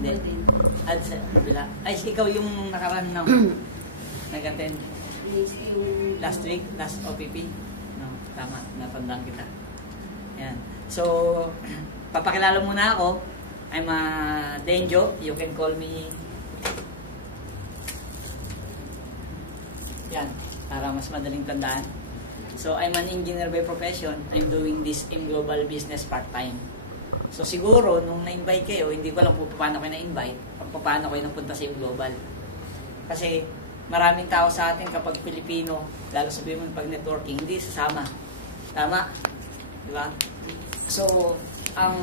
Hindi. At sa bila. Ay, ikaw yung nakaraan ng nag-attend last week, last OPP. No, tama, natandaan kita. Yan. So, papakilala muna ako. I'm Denjo. You can call me yan, para mas madaling tandaan. So, I'm an engineer by profession. I'm doing this in global business part-time. So, siguro, nung na-invite kayo, hindi ko alam kung paano kayo na-invite, paano kayo napunta sa global. Kasi, maraming tao sa atin kapag Pilipino, lalo sabihin mo pag networking, hindi sasama. Tama? Di ba? So, ang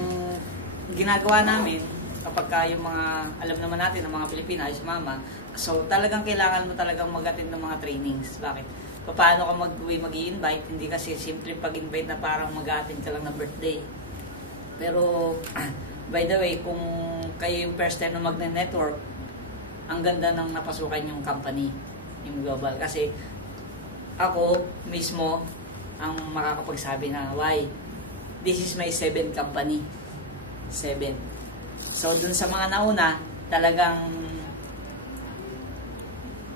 ginagawa namin, kapag yung mga, alam naman natin, ng mga Pilipino ay sumama, so talagang kailangan mo talagang mag-attend ng mga trainings. Bakit? Paano ka mag-i-invite? Hindi kasi simple pag-invite na parang mag-attend ka lang na birthday. Pero, by the way, kung kayo yung first time na magne-network, ang ganda ng napasukan yung company, yung global. Kasi, ako mismo ang makakapagsabi na, why? This is my 7th company. 7. So, dun sa mga nauna, talagang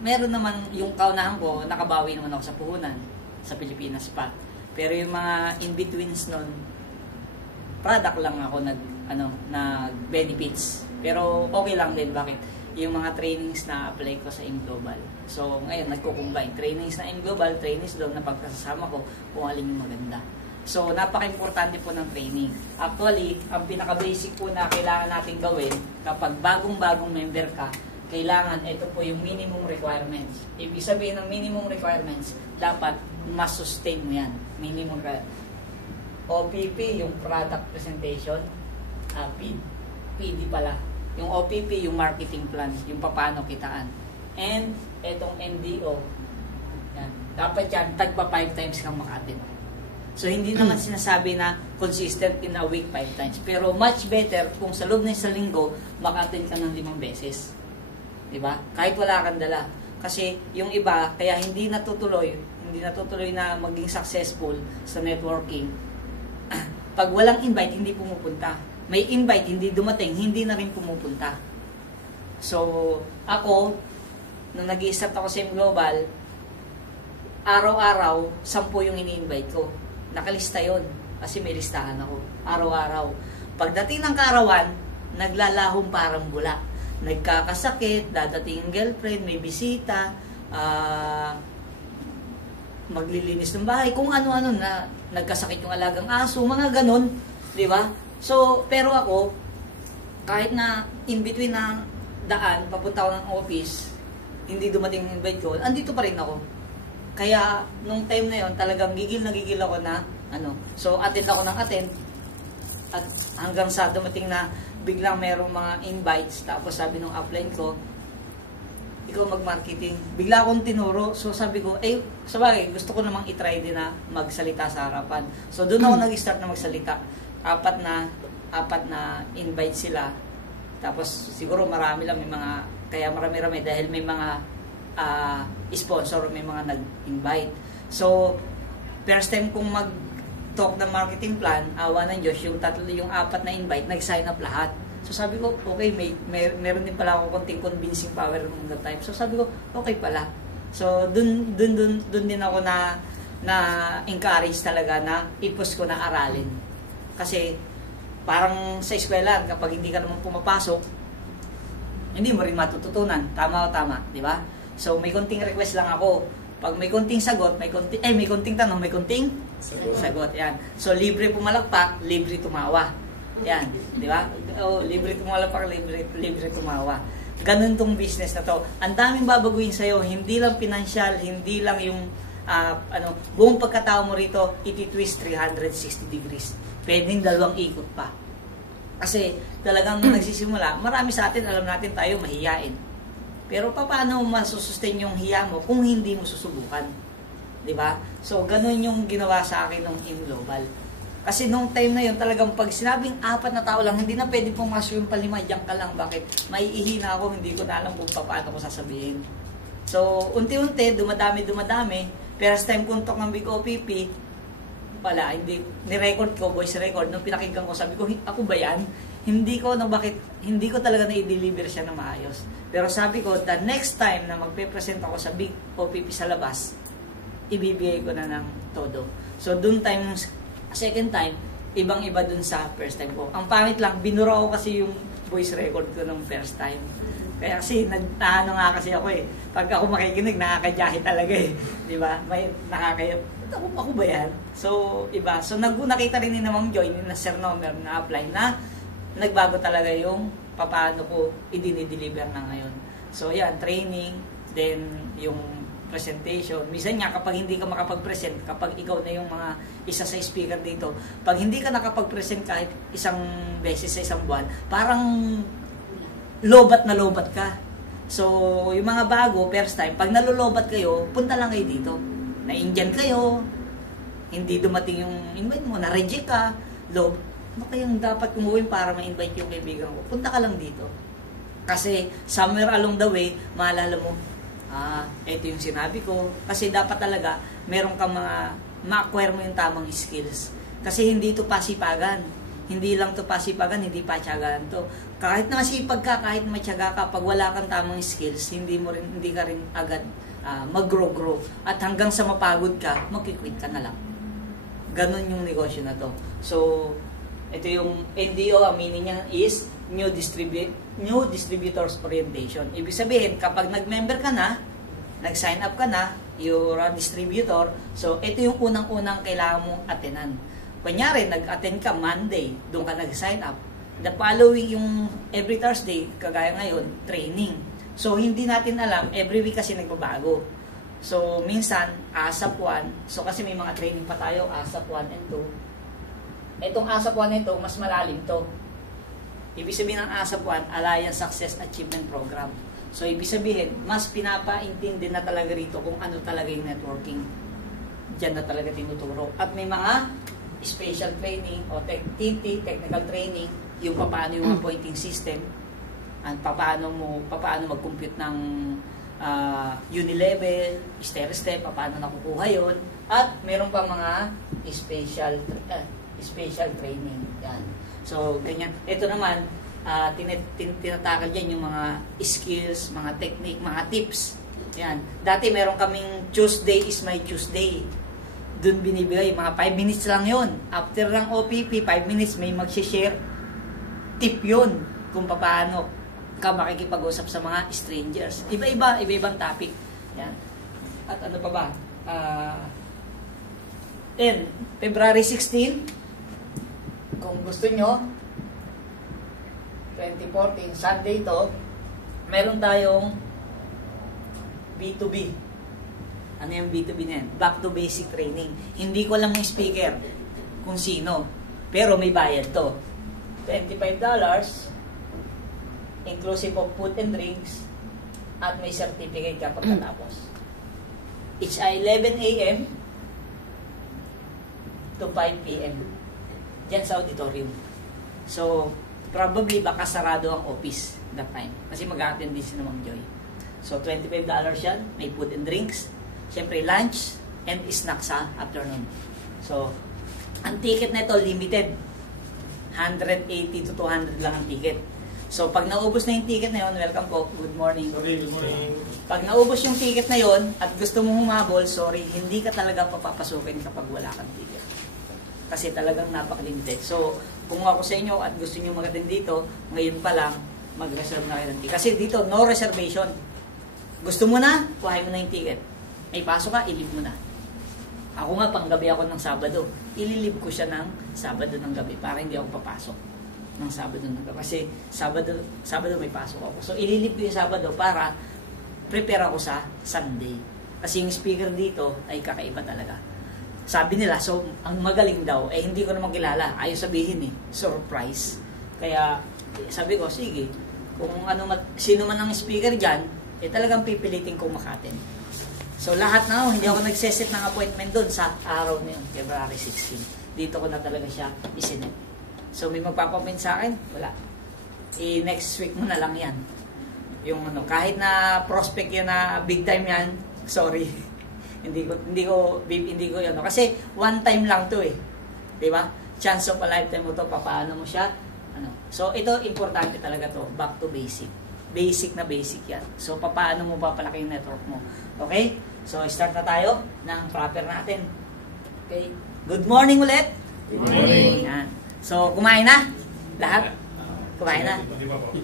meron naman yung kaunahan ko, nakabawi naman ako sa puhunan, sa Pilipinas pa. Pero yung mga in-betweens nun, product lang ako nag-benefits. Pero okay lang din, bakit? Yung mga trainings na apply ko sa M-Global. So, ngayon, nagko-combine. Trainings na M-Global, trainings doon na pagkasasama ko kung alin yung maganda. So, napaka-importante po ng training. Actually, ang pinaka-basic po na kailangan natin gawin kapag bagong-bagong member ka, kailangan, ito po yung minimum requirements. Ibig sabihin ng minimum requirements, dapat mas-sustain mo yan. Minimum OPP, yung product presentation, PD pala. Yung OPP, yung marketing plan, yung paano kitaan. And, etong MDO, yan. Dapat yan, tagpa 5 times kang maka-attend. So, hindi naman sinasabi na consistent in a week 5 times. Pero much better kung sa loob ng isang linggo, maka-attend ka ng 5 beses. Diba? Kahit wala kang dala. Kasi yung iba, kaya hindi natutuloy na maging successful sa networking. Pag walang invite, hindi pumupunta. May invite, hindi dumating, hindi na rin pumupunta. So, ako, nung nag-i-start ako sa M-Global, araw-araw, 10 yung ini-invite ko. Nakalista yon kasi may listahan ako. Araw-araw. Pagdating ng kaarawan, naglalahong parang bula. Nagkakasakit, dadating yung girlfriend, may bisita, maglilinis ng bahay, kung ano-ano na nagkasakit yung alagang aso, mga ganon, di ba? So, pero ako, kahit na in between na daan, papunta ako ng office, hindi dumating yung invite ko, andito pa rin ako. Kaya, nung time na yon talagang gigil ako na, so, attend ako ng attend, at hanggang sa dumating na, biglang merong mga invites, tapos sabi nung upline ko, ikaw mag-marketing. Bigla akong tinuro, so sabi ko, sabagay, gusto ko namang itry din na magsalita sa harapan. So, doon ako nag-start na magsalita. Apat na invite sila, tapos siguro marami lang, may mga, kaya marami-rami dahil may mga sponsor, may mga nag-invite. So, first time kong mag-talk ng marketing plan, awa ng Diyos, yung 4 na invite, nag-sign up lahat. So, sabi ko, okay, meron din pala ako konting convincing power nung that time. So, sabi ko, okay pala. So, dun din ako na encourage talaga na i-push ko na aralin. Kasi, parang sa eskwela, kapag hindi ka naman pumapasok, hindi mo rin matututunan. Tama o tama, di ba? So, may konting request lang ako. Pag may konting sagot, may konting tanong, may konting sagot. Yan. So, libre pumalakpak, libre tumawa. Yan. Di ba? Libre tumalakpak, libre tumawa. Ganun tong business na to. Ang daming babaguhin sa'yo. Hindi lang financial, hindi lang yung buong pagkatao mo rito, iti-twist 360 degrees. Pwedeng 2 ikot pa. Kasi talagang nung nagsisimula, marami sa atin, alam natin tayo mahiyain. Pero paano masusustain yung hiya mo kung hindi mo susubukan? Diba? So, ganun yung ginawa sa akin ng M-Global. Kasi nung time na yun, talagang pag sinabing 4 na tao lang, hindi na pwede pumasok yung 5, diyan ka lang. Bakit? Maiihina ako, hindi ko na alam kung paano ko sasabihin. So, unti-unti, dumadami. First time kong talk ng Big OPP, hindi, ni-record ko, voice record, nung pinakinggan ko, sabi ko, ako ba yan? hindi ko talaga na-deliver siya na maayos. Pero sabi ko, the next time na magpe-present ako sa big OPP sa labas, ibibigay ko na ng todo. So, second time, ibang-iba dun sa first time ko. Ang pangit lang, binura ko kasi yung voice record ko ng first time. Kaya kasi, nagtaano nga kasi ako eh. Pag ako makikinig, nakakadyahe talaga eh. Di ba? May nakakaya. Ako ba yan? So, iba. So, nakita rin ni Ma'am Joy, ni na Sir Nomer, na-apply na nagbago talaga yung paano ko i-deliver na ngayon. So, yan, training, then yung presentation. Minsan nga, kapag hindi ka makapag-present, kapag ikaw na yung mga isa sa speaker dito, pag hindi ka nakapag-present kahit isang beses sa isang buwan, parang lobat na lobat ka. So, yung mga bago, first time, pag nalulobat kayo, punta lang kayo dito. Na-Indian kayo, hindi dumating yung invite mo, na-reject ka, ano kayang dapat umuwi para ma-invite yung kaibigan ko? Punta ka lang dito. Kasi somewhere along the way, maalala mo, ito yung sinabi ko. Kasi dapat talaga, meron ka ma-acquire mo yung tamang skills. Kasi hindi ito pasipagan. Hindi lang ito pasipagan, hindi patyagaan to. Kahit na masipag ka, kahit matyaga ka, pag wala kang tamang skills, hindi ka rin agad mag-grow. At hanggang sa mapagod ka, mag-quit ka na lang. Ganon yung negosyo na to. So, ito yung NDO, ang meaning niya is New Distributors Orientation. Ibig sabihin, kapag nag-member ka na, nag-sign up ka na, you're a distributor, so ito yung unang-unang kailangan mong attenan. Kunyari, nag-attend ka Monday, doon ka nag-sign up. The following, yung every Thursday, kagaya ngayon, training. So, hindi natin alam, every week kasi nagbabago. So, minsan, ASAP 1, so kasi may mga training pa tayo, ASAP 1 and 2. Itong ASAP 1 and 2, mas malalim to. Ibig sabihin ng ASAP 1, Alliance Success Achievement Program. So, ibig sabihin, mas pinapaintindi na talaga rito kung ano talaga yung networking. Diyan na talaga tinuturo. At may mga special training o TT, technical training, yung paano yung appointing system, at paano mag-compute ng unilevel, stair-step, paano nakukuha yun, at meron pa mga special training. Yan. So, ganyan. Ito naman, tinatakal dyan yung mga skills, mga technique, mga tips. Yan. Dati meron kaming Tuesday is my Tuesday. Doon binibigay, mga 5 minutes lang yon. After ng OPP, 5 minutes may mag-share. Tip yun kung paano ka makikipag-usap sa mga strangers. Iba-ibang topic. Yan. At ano pa ba? February 16, kung gusto nyo, 2014, Sunday to, meron tayong B2B. Ano yung B2B na yan? Back to basic training. Hindi ko lang yung speaker kung sino. Pero may bayad to. $25, inclusive of food and drinks, at may certificate ka pagkatapos. It's 11 a.m. to 5 p.m. Diyan sa auditorium. So, probably baka sarado ang office that time. Kasi mag-attend din si Ma'am Joy. So, $25 yan. May food and drinks. Siyempre, lunch and snacks sa afternoon. So, ang ticket na ito, limited. 180 to 200 lang ang ticket. So, pag naubos na yung ticket na yun, welcome po, good morning. Sorry, good morning. Pag naubos yung ticket na yun, at gusto mong humabol, sorry, hindi ka talaga papapasukin kapag wala kang ticket. Kasi talagang napak-limited. So, kung ako sa inyo at gusto nyo mag-attend dito, ngayon pa lang, mag-reserve na kayo ng ticket. Kasi dito, no reservation. Gusto mo na, kuhain mo na yung ticket. May pasok ka, ilib mo na. Ako nga, panggabi ako ng Sabado. Ililib ko siya ng Sabado ng gabi para hindi ako papasok ng Sabado ng gabi. Kasi Sabado may pasok ako. So, ililib ko yung Sabado para prepare ako sa Sunday. Kasi yung speaker dito ay kakaiba talaga. Sabi nila, so, ang magaling daw, hindi ko naman kilala. Ayaw sabihin surprise. Kaya, sabi ko, sige, kung sino man ang speaker dyan, talagang pipilitin kong makaten. So, lahat na, hindi ako nagseset ng appointment doon sa araw na yun, February 16. Dito ko na talaga siya isinet. So, may magpapapoint sa akin? Wala. Next week mo na lang yan. Yung kahit na prospect yan na big time yan, sorry. hindi ko yan. Kasi one time lang to eh. 'Di ba? Chance of a lifetime mo to, papaano mo siya Ano. So, ito, importante talaga to. Back to basic. Basic na basic yan. So, paano mo papalaki yung network mo? Okay? So, start na tayo ng proper natin. Okay? Good morning ulit. Good morning. Yan. So, kumain na? Lahat? Kumain na?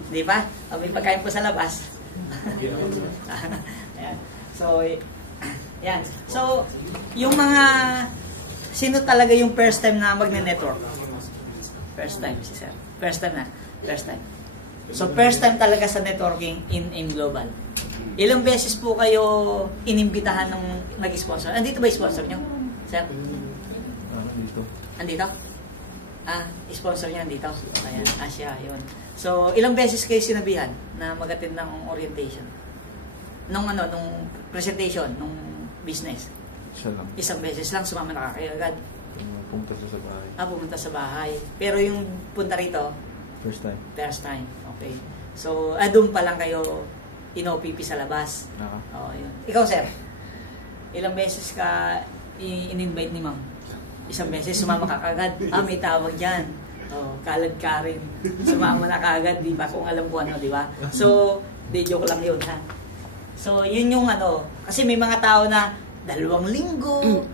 Di pa? May pagkain po sa labas. Ayan. So, yan. So, yung mga, sino talaga yung first time na magne-network? First time, si sir. First time na. First time. So, first time talaga sa networking in global. Ilang beses po kayo inimbitahan ng nag-sponsor? Andito ba yung sponsor nyo? Sir? Dito. Andito? Sponsor niya andito. Ayan, Asia, yun. So, ilang beses kayo sinabihan na mag-attend ng orientation? Nung presentation, nung business? Siya lang. Isang beses lang, sumama na kayo agad. Pumunta siya sa bahay. Pumunta sa bahay. Pero yung punta rito, First time. first time. Okay. So, doon pa lang kayo in-OPP sa labas. Oo, yun. Ikaw, sir, ilang beses ka in-invite ni ma'am? Isang beses, sumama ka kagad. May tawag dyan. Kalad ka rin. Sumama na kagad, di ba? Kung alam ko ano, di ba? So, joke lang yun, ha? So, yun yung kasi may mga tao na 2 linggo,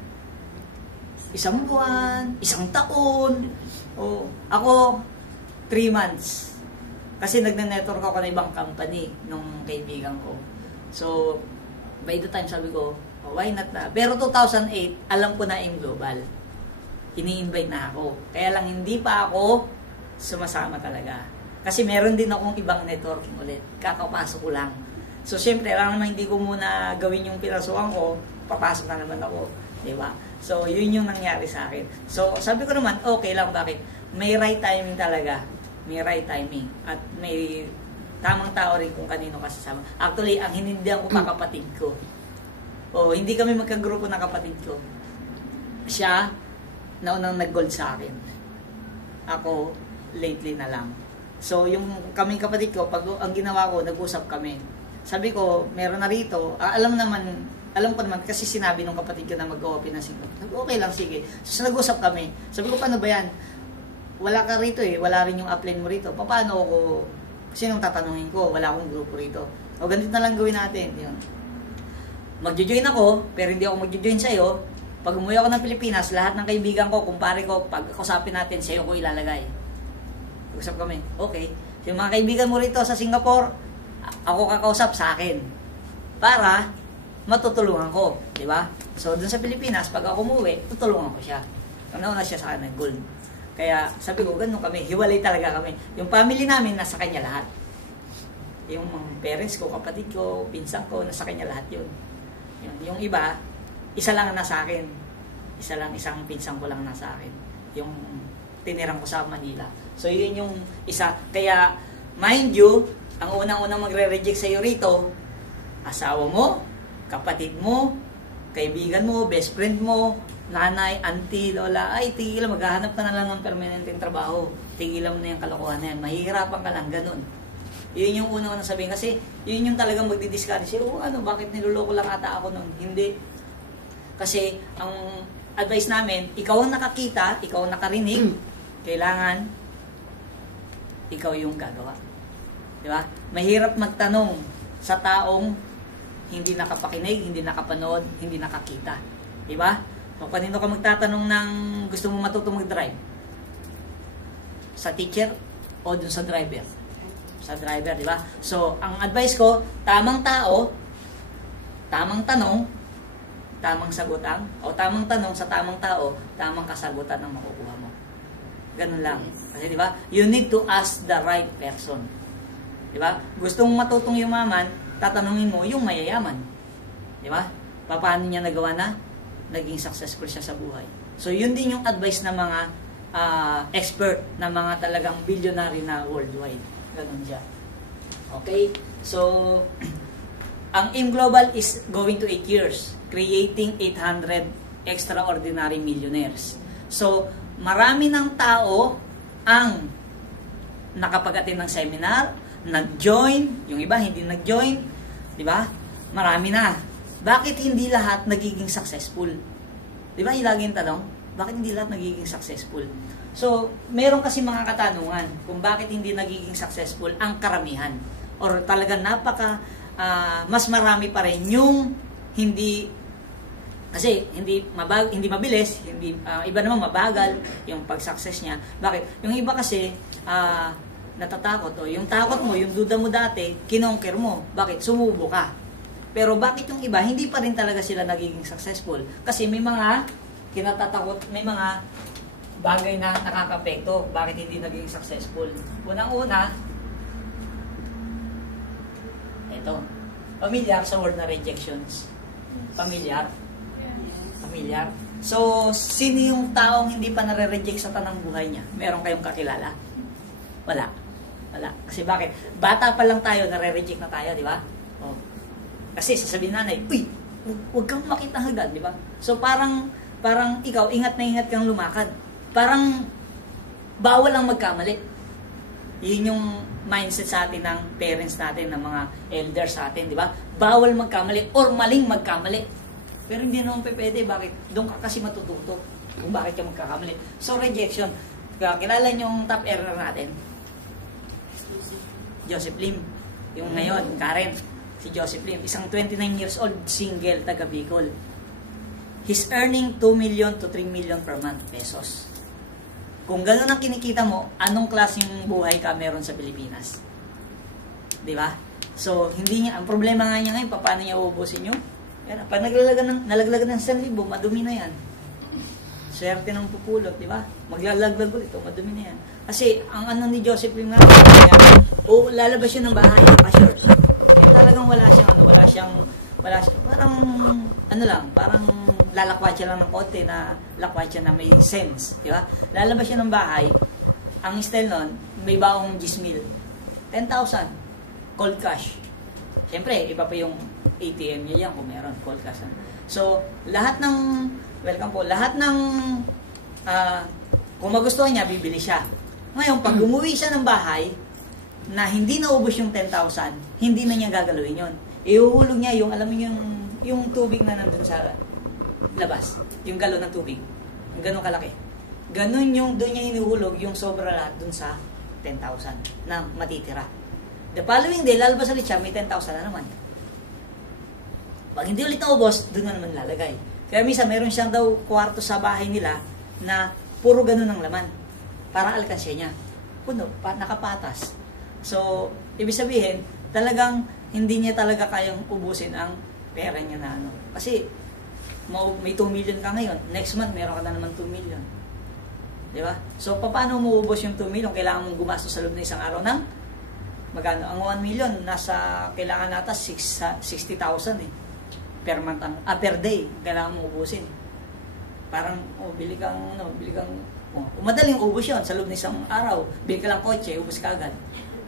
1 buwan, 1 taon. Ako, 3 months. Kasi nagne-network ako na ibang company nung kaibigan ko. So, by the time sabi ko, why not na? Pero 2008, alam ko na yung global. Ini-invite na ako. Kaya lang hindi pa ako sumasama talaga. Kasi meron din akong ibang networking ulit. Kakapasok ko lang. So, syempre, alam naman hindi ko muna gawin yung pinasukan ko, papasok na naman ako. Diba? So, yun yung nangyari sa akin. So, sabi ko naman, okay lang. Bakit? May right timing talaga. May right timing. At may tamang tao rin kung kanino kasasama. Actually, ang hinindihan ko pa kapatid ko. Hindi kami magkagrupo ng kapatid ko. Siya, naunang nag-gold sa akin. Ako, lately na lang. So, yung kaming kapatid ko, pag ang ginawa ko, nag-usap kami. Sabi ko, meron na rito. Alam ko naman, kasi sinabi ng kapatid ko na mag-open na siguro. Okay lang, sige. So, nag-usap kami. Sabi ko, paano ba yan? Wala ka rito wala rin yung upline mo rito. Paano ako, sinong tatanungin ko? Wala akong grupo rito. Ganito na lang gawin natin. Yun. Magjo-join ako, pero hindi ako magjo-join sa'yo. Pag umuwi ako ng Pilipinas, lahat ng kaibigan ko, kumpare ko, pag kausapin natin, sa'yo ko ilalagay. Usap kami. Okay. So, yung mga kaibigan mo rito sa Singapore, ako kakausap sa akin. Para matutulungan ko. Diba? So, dun sa Pilipinas, pag ako umuwi, tutulungan ko siya. Nauna siya sa akin ng gold. Kaya sabi ko, ganun kami, hiwalay talaga kami. Yung family namin, nasa kanya lahat. Yung parents ko, kapatid ko, pinsan ko, nasa kanya lahat yun. Yung iba, isa lang nasa akin. Isang pinsan ko lang nasa akin. Yung tinirang ko sa Manila. So, yun yung isa. Kaya, mind you, ang unang-unang magre-reject sa'yo rito, asawa mo, kapatid mo, kaibigan mo, best friend mo, nanay, auntie, lola, ay, tigilan, maghahanap ka na lang ng permanenteng trabaho. Tigilan mo na yung kalokohan na yan. Mahihirapan ka lang, ganun. Yun yung una-unang sabihin. Kasi, yun yung talagang magdidiscourage. Bakit niloloko lang ata ako nun? Hindi. Kasi, ang advice namin, ikaw ang nakakita, ikaw ang nakarinig, kailangan, ikaw yung gagawa. Diba? Mahirap magtanong sa taong hindi nakapakinig, hindi nakapanood, hindi nakakita. Diba? Kung kanino ka magtatanong ng gusto mo matutong mag-drive? Sa teacher o dun sa driver? Sa driver, di ba? So, ang advice ko, tamang tao, tamang tanong, tamang sagutan, o tamang tanong sa tamang tao, tamang kasagutan ang makukuha mo. Ganun lang. Kasi, di ba? You need to ask the right person. Di ba? Gusto mong matutong yumaman, tatanungin mo yung mayayaman. Di ba? Paano niya nagawa na? Naging successful siya sa buhay. So, yun din yung advice ng mga expert, na mga talagang billionaire na worldwide. Ganun siya. Okay? So, ang AIM Global is going to 8 years, creating 800 extraordinary millionaires. So, marami ng tao ang nakapag-attend ng seminar, nag-join, yung iba hindi nag-join, di ba? Marami na. Bakit hindi lahat nagiging successful? Di ba yung laging tanong? Bakit hindi lahat nagiging successful? So, meron kasi mga katanungan kung bakit hindi nagiging successful ang karamihan. Or talaga mas marami pa rin yung hindi, kasi hindi mabilis, iba naman mabagal yung pag-success niya. Bakit? Yung iba kasi natatakot, o yung takot mo, yung duda mo dati, kinonquer mo. Bakit? Sumubo ka. Pero bakit yung iba, hindi pa rin talaga sila nagiging successful? Kasi may mga kinatatakot, may mga bagay na nakakapekto. Bakit hindi nagiging successful? Unang-una, ito, familiar sa word na rejections. Familiar? Familiar? So, sino yung taong hindi pa nare-reject sa tanang buhay niya? Meron kayong kakilala? Wala. Wala. Kasi bakit? Bata pa lang tayo, nare-reject na tayo, di ba? Oh. Kasi sasabihin nanay, uy, huwag kang makita agad, di ba? So, parang ikaw, ingat na ingat kang lumakad. Parang bawal lang magkamali. Yun yung mindset sa atin ng parents natin, ng mga elders sa atin, di ba? Bawal magkamali or maling magkamali. Pero hindi naman pwede. Bakit? Doon ka kasi matututo kung bakit ka magkakamali. So, rejection. Kilala niyo yung top earner natin? Joseph Lim. Yung ngayon, Karen. Si Joseph Lim. Isang 29 years old, single, taga Bicol. He's earning 2 million to 3 million per month pesos. Kung gano'n ang kinikita mo, anong klaseng buhay ka meron sa Pilipinas? Di ba? So, ang problema nga niya ngayon, paano niya uubusin yun? Yan, pag nalaglagan ng 1,000, madumi na yan. Swerte ng pupulot, di ba? Maglalaglag ulit, madumi na yan. Kasi, ang ni Joseph Lim nga, lalabas yun ng bahay, pa-shorts. Talagang wala siyang, parang lalakwat siya lang ng konti na lakwat siya na may sense, di ba? Lalabas siya ng bahay, ang style nun, may baong 10,000, 10,000, cold cash. Siyempre, iba pa yung ATM niya yan kung meron, cold cash. So, lahat ng kung magustuhan niya, bibili siya. Ngayon, pag umuwi siya ng bahay, na hindi naubos yung 10,000, hindi na niya gagalawin yun. Ihuhulog niya alam mo yung tubig na nandun sa labas, yung galon ng tubig, yung ganun kalaki. Ganun doon niya hinuhulog yung sobra lahat dun sa 10,000 na matitira. The following day, lalabas ulit siya, may 10,000 na naman. Pag hindi ulit naubos, doon na naman lalagay. Kaya minsan, meron siyang daw kwarto sa bahay nila na puro ganun ang laman. Parang alkansya niya. Puno, nakapatas. So, ibig sabihin, talagang hindi niya talaga kayang ubusin ang pera niya na ano. Kasi, may 2 million ka ngayon, next month meron ka na naman 2 million. Di ba? So, paano mo ubos yung 2 million? Kailangan mong gumastos sa loob ng isang araw ng magkano? Ang 1 million, kailangan nata 60,000 eh. Per month, per day, kailangan mong ubusin. Parang, madaling ubos yun sa loob ng isang araw. Bili ka lang kotse, ubos ka agad.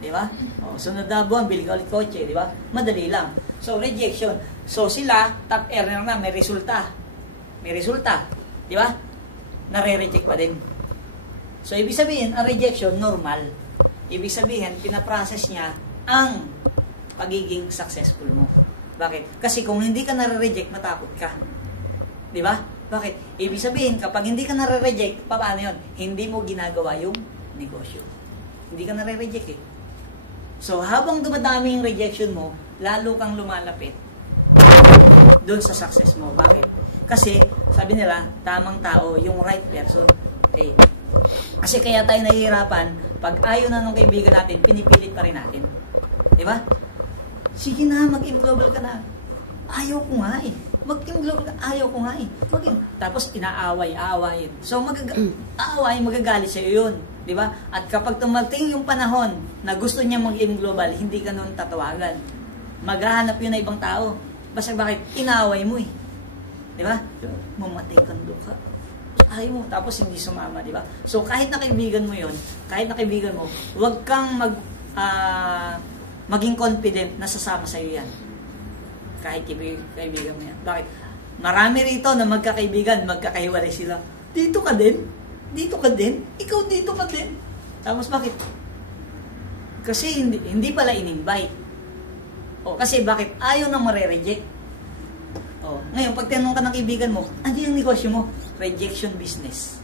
Di ba? Sunod na buwan, bili ka ulit kotse, di ba? Madali lang. So, rejection. So, sila, top earner na, may resulta. May resulta. Di ba? Nare-reject pa din. So, ibig sabihin, ang rejection, normal. Ibig sabihin, pinaprocess niya ang pagiging successful mo. Bakit? Kasi kung hindi ka nare-reject, matakot ka. Di ba? Bakit? Ibig sabihin, kapag hindi ka nare-reject, paano yun? Hindi mo ginagawa yung negosyo. Hindi ka nare-reject eh. So, habang dumadami yung rejection mo, lalo kang lumalapit doon sa success mo. Bakit? Kasi, sabi nila, tamang tao, yung right person. Okay. Kasi kaya tayo nahihirapan, pag ayaw na ng kaibigan natin, pinipilit pa rin natin. Diba? Sige na, mag-in global ka na. Ayaw ko nga eh. Mag-in global ka, ayaw ko nga eh. Tapos, inaaway-aawayin. So, magagalit sa'yo yun. Diba? At kapag tumating yung panahon na gusto niya mag-in global, hindi ka nun tatawagan. Maghahanap yun na ibang tao. Basta bakit? Inaway mo eh. Diba? Mamatay kang duka. Ayaw mo. Tapos hindi sumama, diba? So kahit na kaibigan mo yun, huwag kang maging confident na sasama sa'yo yan. Kahit kaibigan mo yan. Bakit? Marami rito na magkakahiwalay sila. Dito ka din? Dito ka din? Ikaw dito ka din? Tapos bakit? Kasi hindi pala in-invite. Kasi bakit? Ayaw nang mare-reject. Ngayon, pag tinanong ka ng kaibigan mo, ano yung negosyo mo? Rejection business.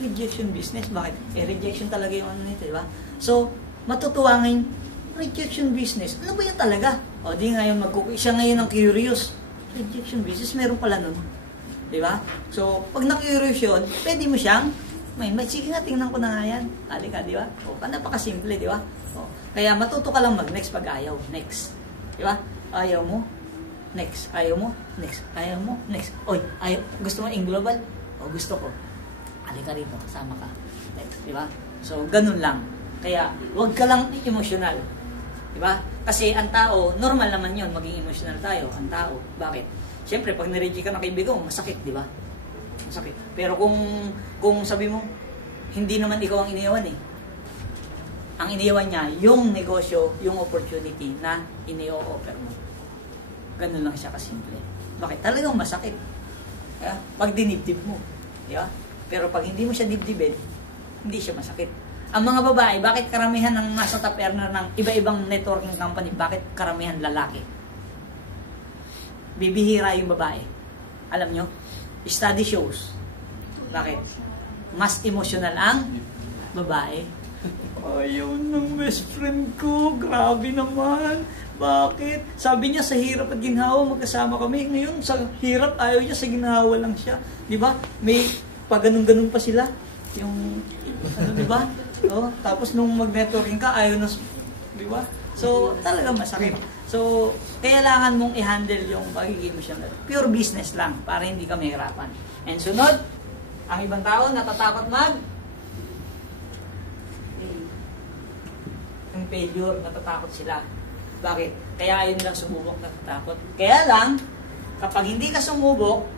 rejection business. Bakit? Rejection talaga yung ano nito, di ba? So, matutuwangin, rejection business. Ano ba yun talaga? O, di ngayon, siya ngayon ang curious. Rejection business, meron pala nun. Di ba? So, pag na-curious yun, pwede mo siyang, sige nga, tingnan ko na nga yan. Halika, di ba? O, napakasimple, di ba? O, kaya matuto ka lang mag-next pag ayaw. Next. Di ba? Ayaw mo. Next. Ayaw mo. Next. Ayaw mo. Next. Oy, ayaw. Gusto mo in global? O, gusto ko. Halika rito. Sama ka. Next. Di ba? So, ganun lang. Kaya, huwag ka lang emotional. Di ba? Kasi ang tao, normal naman yun, maging emotional tayo. Ang tao. Bakit? Siyempre, pag nireject ka ng kaibigan mo, masakit, di ba? Masakit. Pero kung sabi mo, hindi naman ikaw ang iniwan eh. Ang iniwan niya, yung negosyo, yung opportunity na ini-offer mo. Ganun lang siya kasimple. Bakit? Talagang masakit. Kaya, pag dinibdib mo. Di ba? Pero pag hindi mo siya dibdibin, hindi siya masakit. Ang mga babae, bakit karamihan ng nasa top earner ng iba-ibang networking company, bakit karamihan lalaki? Bibihira yung babae. Alam nyo? Study shows. Bakit? Mas emotional ang babae. Ayaw ng best friend ko. Grabe naman. Bakit? Sabi niya sa hirap at ginhawa magkasama kami. Ngayon sa hirap ayaw niya, sa ginhawa lang siya. Di ba? May pag ganun-ganun pa sila. Yung ano, di ba? Oh, tapos nung mag-networking ka ayaw na, di ba? So talagang masakit. So kailangan mong i-handle yung pagiging emotional. Pure business lang para hindi ka mahirapan. And sunod, ang ibang tao natatakot yung failure, natatakot sila. Bakit? Kaya ayun lang sumubok, natatakot. Kaya lang, kapag hindi ka sumubok,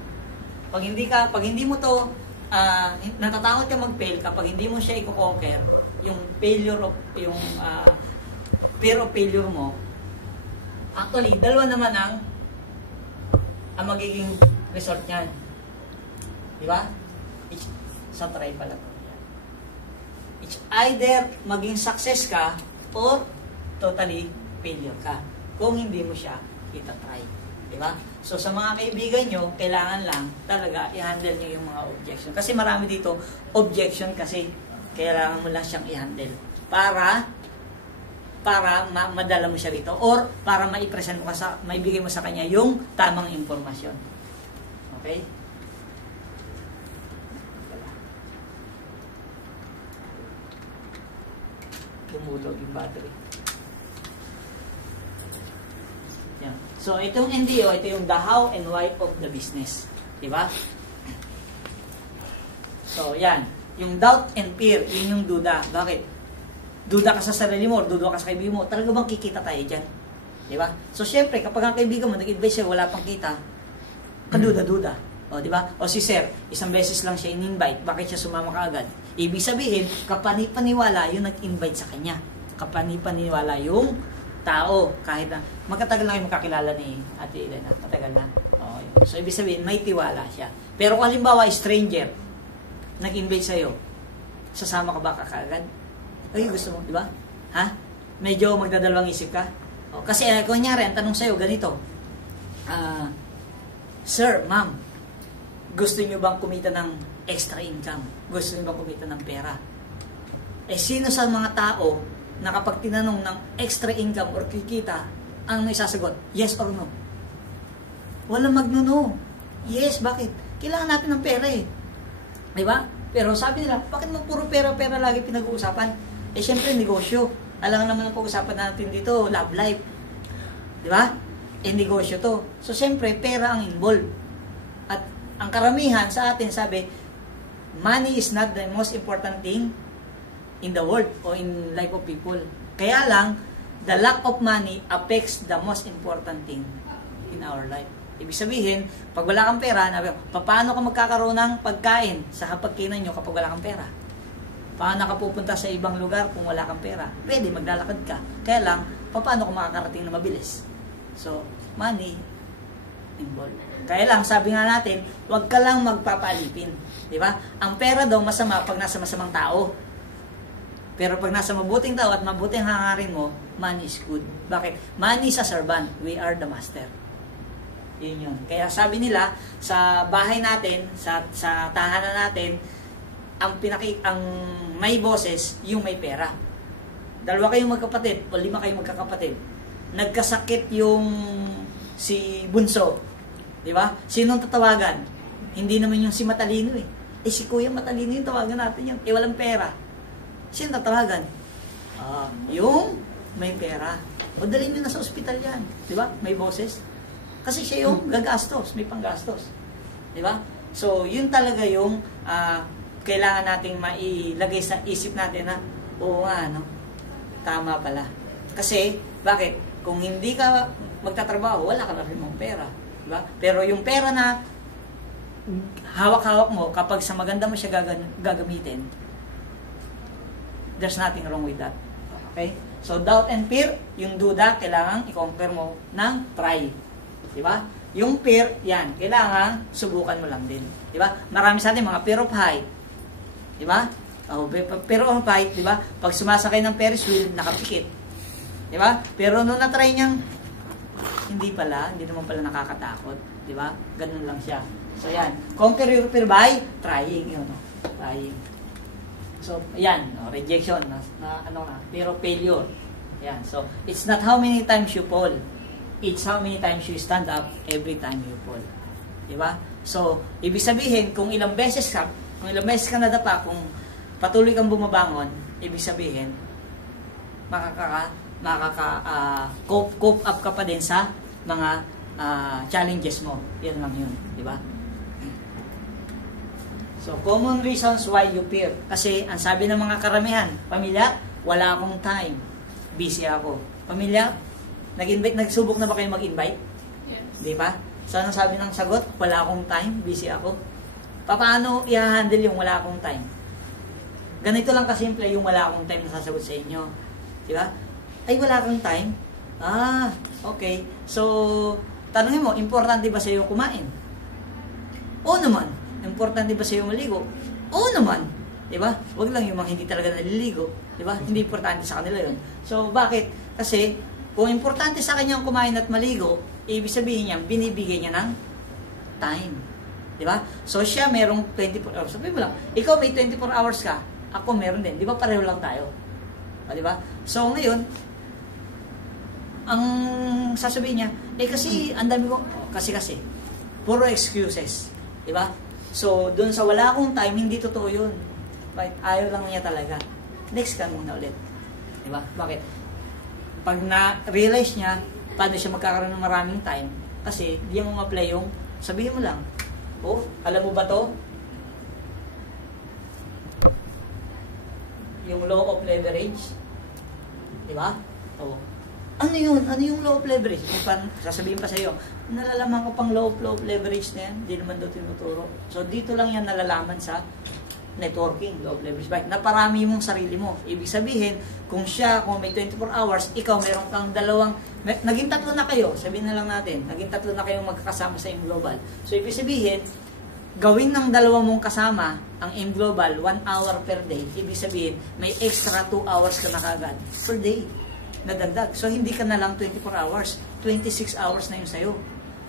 pag hindi mo to, natatakot ka mag-fail, kapag hindi mo siya i-conquer, yung failure of, yung fear of failure mo, actually, dalawa naman ang magiging result niyan. Di ba? Sa try pala. It's either maging success ka or totally failure ka. Kung hindi mo siya itatry. Diba? So sa mga kaibigan nyo, kailangan lang talaga i-handle nyo yung mga objection. Kasi marami dito objection kasi kailangan mo lang siyang i-handle. Para madala mo siya rito or para maipresent mo maibigay mo sa kanya yung tamang impormasyon. Okay? Lumulog yung battery. Yan. So, itong NDO, ito yung the how and why of the business. Diba? So, yan. Yung doubt and fear, yun yung duda. Bakit? Duda ka sa sarili mo, duda ka sa kaibigan mo, talaga bang kikita tayo dyan? Diba? So, syempre, kapag ang kaibigan mo, nag-advise siya, wala pang kita, kaduda-duda. O, diba? O si Sir, isang beses lang siya in-invite, bakit siya sumama kaagad? Ibig sabihin, kapani-paniwala yung nag-invite sa kanya. Kapani-paniwala yung tao. Kahit na, magkatagal na kayo magkakilala ni Ate Elena. Matagal na. Okay. So, ibig sabihin, may tiwala siya. Pero kung halimbawa, stranger, nag-invite sa'yo, sasama ka ba kaagad? Ay, gusto mo, di ba? Ha? Medyo magdadalawang isip ka? O, kasi, kunyari, ang tanong sa'yo, ganito. Sir, ma'am, gusto nyo bang kumita ng extra income? Gusto nyo bang kumita ng pera? Eh, sino sa mga tao na kapag tinanong ng extra income or kikita, ang isasagot, yes or no? Walang magno-no. Yes, bakit? Kailangan natin ng pera eh. Di ba? Pero sabi nila, bakit mo puro pera-pera lagi pinag-uusapan? Eh, syempre, negosyo. Alam naman ang pag-usapan natin dito, love life. Di ba? Eh, negosyo to. So, syempre, pera ang involved. At ang karamihan sa atin, sabi, money is not the most important thing in the world or in life of people. Kaya lang, the lack of money affects the most important thing in our life. Ibig sabihin, pag wala kang pera, paano ka magkakaroon ng pagkain sa hapagkainan nyo kapag wala kang pera? Paano ka pupunta sa ibang lugar kung wala kang pera? Pwede, maglalakad ka. Kaya lang, paano ka makakarating na mabilis? So, money involved. Kaya lang, sabi nga natin, huwag ka lang magpapalipin. Di ba? Ang pera daw masama pag nasa masamang tao. Pero pag nasa mabuting tao at mabuting hangarin mo, money is good. Bakit? Money is a servant. We are the master. Yun. Kaya sabi nila, sa bahay natin, sa tahanan natin, ang may boses, yung may pera. Dalawa kayong magkapatid o 5 kayong magkakapatid. Nagkasakit yung si bunso. Di ba? Sinong tatawagan? Hindi naman yung si matalino eh. Si kuya matalino yung tawagan natin yan. Walang pera. Sino tatawagan? Yung may pera. O dalhin nyo na sa ospital yan. Di ba? May boses. Kasi siya yung gagastos. May panggastos. Di ba? So, yun talaga yung kailangan nating mailagay sa isip natin na, oo nga, no? Tama pala. Kasi, bakit? Kung hindi ka magtatrabaho, wala ka na rin mong pera. Di ba? Pero yung pera na hawak-hawak mo, kapag sa maganda mo siya gagamitin, there's nothing wrong with that. Okay? So, doubt and fear, yung duda, kailangan i-conquer mo ng try. Diba? Yung fear, yan, kailangan subukan mo lang din. Diba? Marami sa atin, mga fear of height. Diba? Fear of height, diba? Pag sumasakay ng Ferris wheel, nakapikit. Diba? Pero nung na-try niyang, hindi naman pala nakakatakot. Diba? Ganun lang siya. So, yan. Conquer your fear by trying. Yun, no? Trying. So, ayan, rejection, fear of failure. Ayan, so, it's not how many times you fall. It's how many times you stand up every time you fall. Diba? So, ibig sabihin, kung ilang beses ka nadapa, kung patuloy kang bumabangon, ibig sabihin, cope up ka pa din sa mga challenges mo. Yan lang yun. Diba? So, common reasons why you fear. Kasi, ang sabi ng mga karamihan, pamilya, wala akong time. Busy ako. Pamilya, nagsubok na ba kayo mag-invite? Yes. Di ba? So, anong sabi ng sagot? Wala akong time, busy ako. Paano i-handle yung wala akong time? Ganito lang kasimple yung wala akong time na sasagot sa inyo. Di ba? Ay, wala akong time? Okay. So, tanongin mo, importante ba sa iyo kumain? Oo naman. Importante ba sa iyo maligo? Oo naman. Diba? Wag lang yung mga hindi talaga naliligo. Diba? Hindi importante sa kanila yun. So, bakit? Kasi, kung importante sa kanya kumain at maligo, ibig sabihin niya, binibigay niya ng time. Diba? So, siya merong 24 hours. Sabihin mo lang, ikaw may 24 hours ka, ako meron din. Diba? Pareho lang tayo. Diba? So, ngayon, ang sasabihin niya, kasi, ang dami ko, kasi, puro excuses. Diba? So, dun sa wala akong time, hindi totoo yun. Right? Ayaw lang niya talaga. Next ka muna ulit. Diba? Bakit? Pag na-realize niya, paano siya magkakaroon ng maraming time, kasi di mo ma-play yung, sabihin mo lang, alam mo ba to? Yung law of leverage. Diba? Ano yun? Ano yung law of leverage? Sasabihin pa sa iyo, nalalaman ko pang law of leverage na yan, hindi naman daw tinuturo. So, dito lang yan nalalaman sa networking, law of leverage. Bakit? Naparami mong sarili mo. Ibig sabihin, kung may 24 hours, ikaw meron kang naging 3 na kayo, sabihin na lang natin, naging 3 na kayong magkakasama sa M Global. So, ibig sabihin, gawin ng 2 mong kasama ang M Global 1 hour per day. Ibig sabihin, may extra 2 hours ka na kagad per day. Nadagdag. So, hindi ka na lang 24 hours. 26 hours na yun sa'yo.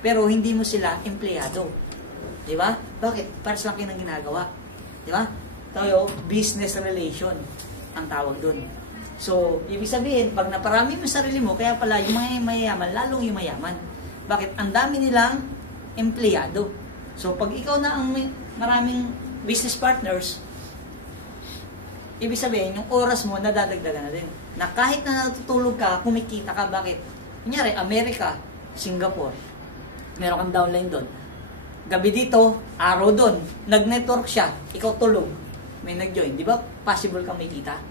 Pero, hindi mo sila empleyado. Diba? Bakit? Para sa laki ng ginagawa. Diba? Tayo, business relation ang tawag dun. So, ibig sabihin, pag naparami mo sarili mo, kaya pala yung mga mayayaman, lalong yung mayaman. Bakit? Ang dami nilang empleyado. So, pag ikaw na ang maraming business partners, ibig sabihin, yung oras mo, nadadagdagan na din. Na kahit na natutulog ka, kumikita ka, bakit? Kunyari, Amerika, Singapore, meron kang downline doon. Gabi dito, araw doon, nag-network siya, ikaw tulog, may nag-join. Di ba possible kang may kita?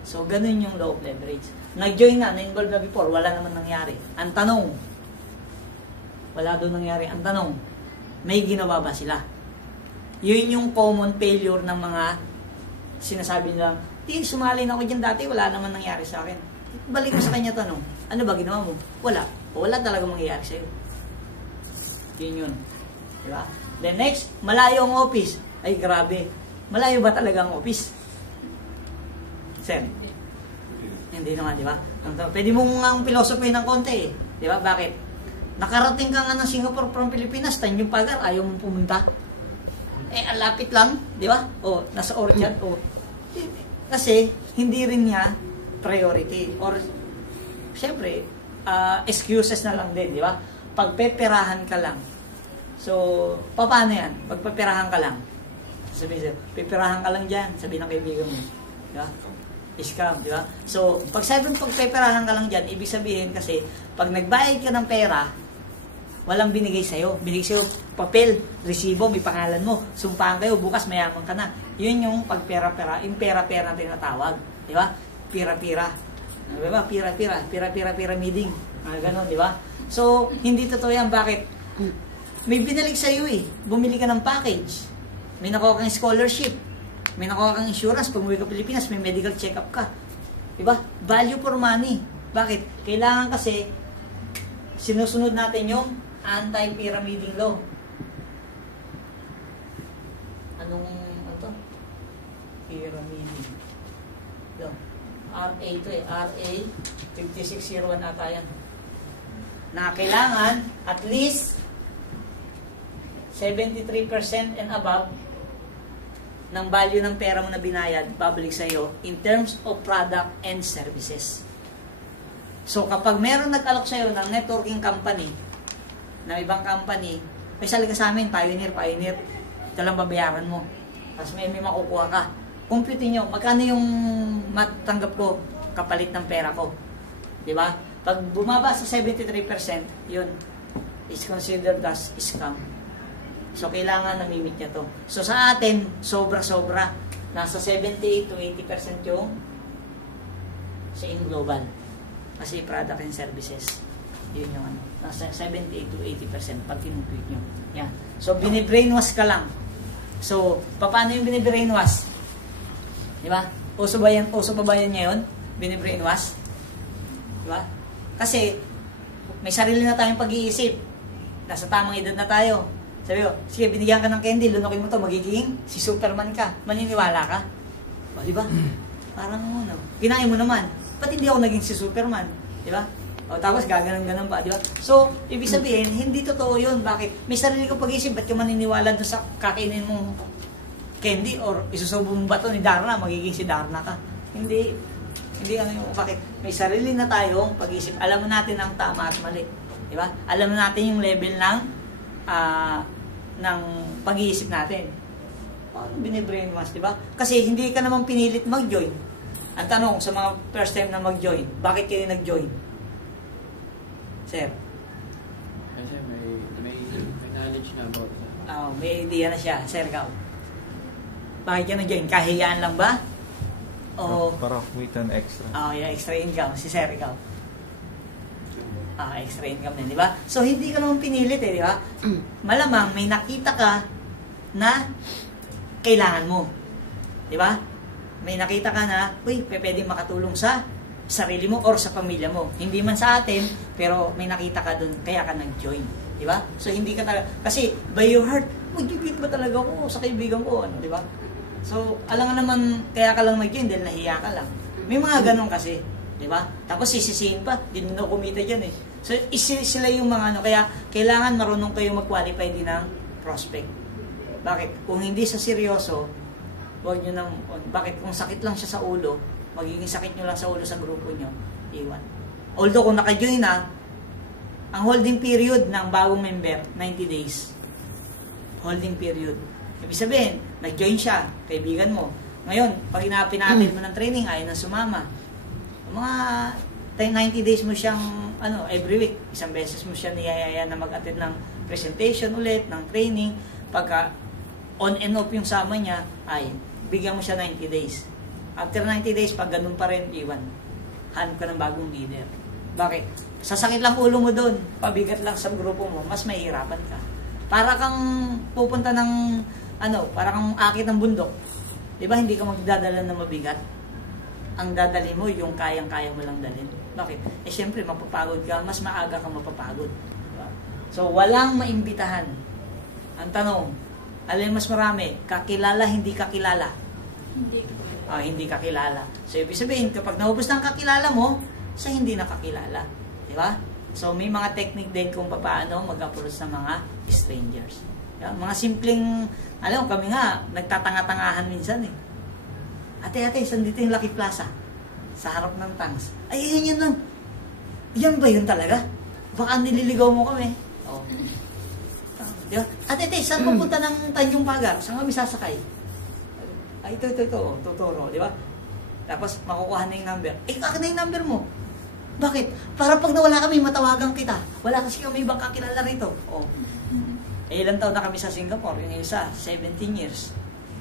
So, ganun yung law of leverage. Nag-join na-involve na before, wala naman nangyari. Ang tanong, wala doon nangyari. Ang tanong, may ginawa ba sila? Yun yung common failure ng mga sinasabi nilang, sumali na ako dyan dati, wala naman nangyari sa akin. Balik ko sa kanya tanong, ano ba ginawa mo? Wala. Wala talaga mangyayari sa'yo. Yun yun. Diba? Then next, malayo ang office. Ay, grabe. Malayo ba talaga ang office? Sir? Hindi naman, di ba? Pwede mong ang philosophy ng konti eh. Di ba? Bakit? Nakarating ka nga ng Singapore from Pilipinas, Tanjong Pagar, ayaw mong pumunta. alapit lang, di ba? O, nasa orchard, o. Kasi, hindi rin niya priority. Or, syempre, excuses na lang din, di ba? Pagpeperahan ka lang. So, paano yan? Pagpeperahan ka lang. Sabihin, piperahan ka lang dyan, sabihin ng kaibigan mo. Di ba? Scam, di ba? So, pag sabing pagpeperahan ka lang dyan, ibig sabihin kasi, pag nagbayad ka ng pera, walang binigay sa'yo. Binigay sa'yo papel, resibo, may pangalan mo. Sumpahan kayo, bukas mayaman ka na. Yun yung pagpera-pera, yung pera-pera na tinatawag. Di ba? Pira-pira. Di ba? Pira-pira meeting. Ganon, di ba? So, hindi totoo yan. Bakit? May binalik sa'yo eh. Bumili ka ng package. May nakuha kang scholarship. May nakuha kang insurance. Pag umuwi ka Pilipinas, may medical check-up ka. Diba? Value for money. Bakit? Kailangan kasi sinusunod natin yung anti-pyramiding law. Anong ito? Pyramiding law. RA ito eh. RA 5601 ata yan. Na kailangan at least 73% and above ng value ng pera mo na binayad, babalik sa iyo in terms of product and services. So, kapag meron nag-alok sa iyo ng networking company, ng ibang company, may sali ka sa amin, Pioneer, ito lang babayaran mo. Tapos may makukuha ka. Compute nyo, magkano yung matanggap ko kapalit ng pera ko. Diba? Pag bumaba sa 73%, yun is considered as scam. So, kailangan namimit niya to. So, sa atin, sobra-sobra. Nasa 78 to 80% yung sa in-global. Kasi product and services. Yun yung ano. Nasa 78 to 80% pag kinumpute nyo. Yan. So, binibrainwash ka lang. So, paano yung binibrainwash? Diba? Uso ba yan ngayon? Binibrainwash? Diba? Kasi, may sarili na tayong pag-iisip. Nasa tamang edad na tayo. Sabi ko, sige, binigyan ka ng candy, lunokin mo to, magiging si Superman ka. Maniniwala ka? O, di ba? Parang ano, kinain mo naman. Ba't hindi ako naging si Superman? Di ba? O, tapos gaganon-ganon pa, di ba? So, ibig sabihin, hindi totoo yun. Bakit? May sarili kang pag-isip, ba't ka maniniwala doon sa kakainin mong candy or isusubo mo ba ito ni Darna, magiging si Darna ka? Hindi ano yung, bakit? May sarili na tayong pag-isip. Alam mo natin ang tama at mali. Di ba? Alam mo natin yung level ng pag-iisip natin. Paano binibrainwash, di ba? Kasi hindi ka naman pinilit mag-join. Ang tanong sa mga first time na mag-join, bakit kayo nag-join? Sir? Kasi may knowledge na about that. May idea na siya. Sir, ikaw? Bakit ka nag-join? Kahiyaan lang ba? O... Para kumita ng extra. Yeah, extra income. Si Sir, ikaw? Extra income din, di ba? So, hindi ka naman pinilit eh, di ba? Malamang may nakita ka na kailangan mo. Di ba? May nakita ka na, uy, pwedeng makatulong sa sarili mo or sa pamilya mo. Hindi man sa atin, pero may nakita ka dun, kaya ka nag-join. Di ba? So, hindi ka talaga, kasi by your heart, mag-give ba talaga ako sa kaibigan ko, ano, di ba? So, alam nga naman, kaya ka lang nag-join dahil nahiya ka lang. May mga ganun kasi. Di ba? Tapos sisisihin pa, di na kumita dyan eh. So, sila yung mga ano, kaya kailangan marunong kayo mag-qualify din ng prospect. Bakit? Kung hindi sa seryoso, huwag nyo nang, bakit? Kung sakit lang siya sa ulo, magiging sakit nyo lang sa ulo sa grupo nyo, iwan. Although kung naka-join na, ang holding period ng bagong member, 90 days. Holding period. Ibig sabihin, nag-join siya, kaibigan mo. Ngayon, pag pinapin mo ng training, ayaw na sumama. Mga 90 days mo siyang every week, isang beses mo siya niyayaya na mag-attend ng presentation ulit, ng training. Pagka on and off yung sama niya, ay bigyan mo siya 90 days. After 90 days, pag ganun pa rin, iwan. Hanap ka ng bagong leader. Bakit? Sasakit lang ulo mo doon, pabigat lang sa grupo mo, mas mahihirapan ka. Para kang pupunta ng, para kang akit ng bundok. Diba, hindi ka magdadala ng mabigat? Ang dadali mo, yung kayang-kaya mo lang dalhin. Bakit? Siyempre, mapapagod ka, mas maaga kang mapapagod. Diba? So, walang maimbitahan. Ang tanong, alin mas marami, kakilala, hindi kakilala? Hindi kakilala. So, ibig sabihin, kapag naubos na ang kakilala mo, sa hindi nakakilala. Diba? So, may mga technique din kung paano mag-approach ng mga strangers. Yan, mga simpleng, alam mo, kami nga, nagtatanga-tangahan minsan eh. Ate, saan dito yung Lucky Plaza? Sa harap ng Tangs. Ay, yan lang. Yan ba yun talaga? Baka nililigaw mo kami. Oh. Diba? Ate, saan pupunta ng Tanjung Pagar? Saan kami sasakay? Ay, ito, tuturo, di ba? Tapos, makukuha na yung number. Akin na yung number mo. Bakit? Para pag nawala kami, matawagan kita. Wala kasi kami ibang kakilala rito. Oh. Ilang taon na kami sa Singapore. Yung isa, 17 years.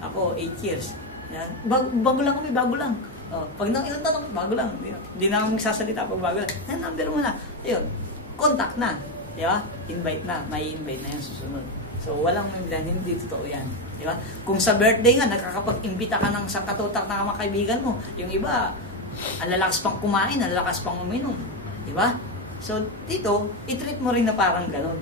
Ako, 8 years. Yan. Bago lang kami, bago lang. Oh, pag nang ilang taon, bago lang. Hindi na kami magsasalita pag bago lang. Yan, number mo na. Ayun, contact na. Di ba? Invite na. May invite na yan susunod. So, walang mimilan. Hindi totoo yan. Di ba? Kung sa birthday nga, nakakapag-imbita ka ng isang katutak na mga kaibigan mo. Yung iba, ang lalakas pang kumain, ang lalakas pang uminom. Di ba? So, dito, i-treat mo rin na parang ganun.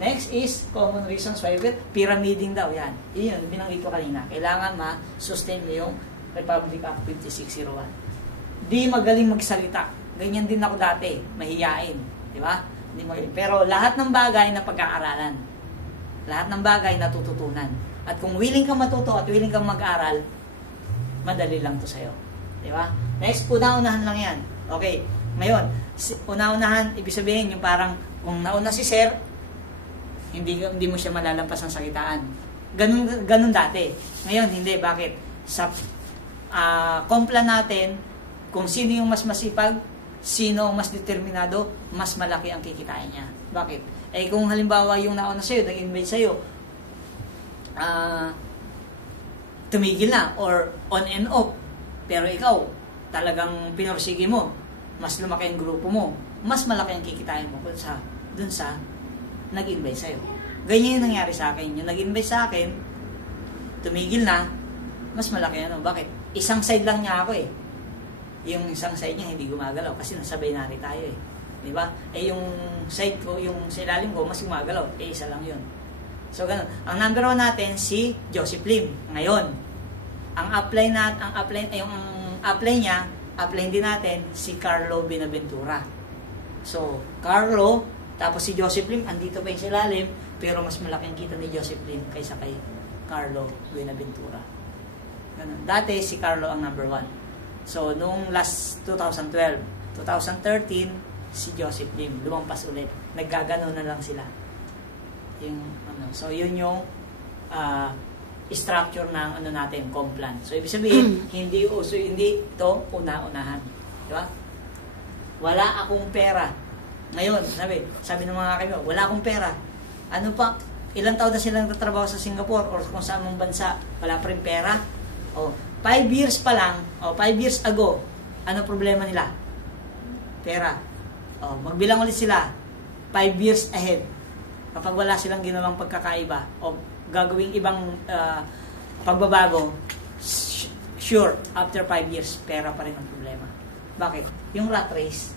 Next is common reasons why pyramiding daw. Yan. Iyon, binanggit ko kanina. Kailangan ma-sustain mo yung Republic Act 5601. Di magaling magsalita. Ganyan din ako dati. Mahiyain. Di ba? Di magaling. Pero lahat ng bagay na pag-aaralan. Lahat ng bagay na tututunan. At kung willing kang matuto at willing kang mag-aral, madali lang to sa'yo. Di ba? Next, una-unahan lang yan. Okay. Ngayon, una-unahan, ibig sabihin yung parang kung nauna si Sir, hindi mo siya malalampas ng sakitaan. Ganun dati. Ngayon, hindi. Bakit? Sa kompla natin, kung sino yung mas masipag, sino ang mas determinado, mas malaki ang kikitain niya. Bakit? Eh kung halimbawa yung nauna sa'yo, nag-invite sa'yo, tumigil na, or on and off, pero ikaw, talagang pinorsige mo, mas lumaki ang grupo mo, mas malaki ang kikitain mo dun sa nag-invite sa'yo. Ganyan yung nangyari sa akin. Yung nag-invite sa akin, tumigil na, mas malaki ano. Bakit? Isang side lang niya ako eh. Yung isang side niya hindi gumagalaw kasi nasabay na rin tayo eh. Di ba? Eh yung side ko, yung sa ilalim ko, mas gumagalaw. Eh isa lang yun. So ganun. Ang number 1 natin, si Joseph Lim. Ngayon, ang apply niya, apply din natin si Carlo Binaventura. So, Carlo, tapos si Joseph Lim, andito pa yung silalim, pero mas malaki ang kita ni Joseph Lim kaysa kay Carlo Buenaventura. Ganun. Dati, si Carlo ang number 1. So, noong last 2012, 2013, si Joseph Lim, lumampas ulit. Naggagano na lang sila. So, yun yung structure ng natin, complan. So, ibig sabihin, hindi ito una-unahan. Di ba? Wala akong pera. Ngayon, sabi ng mga kaibigan, wala akong pera. Ano pa? Ilang taon na silang nagtatrabaho sa Singapore or kung saan mong bansa, wala pa rin pera. 5 years pa lang, 5 years ago, ano problema nila? Pera. Magbilang ulit sila, 5 years ahead. Kapag wala silang ginawang pagkakaiba o gagawing ibang pagbabago, sure, after 5 years, pera pa rin ang problema. Bakit? Yung rat race,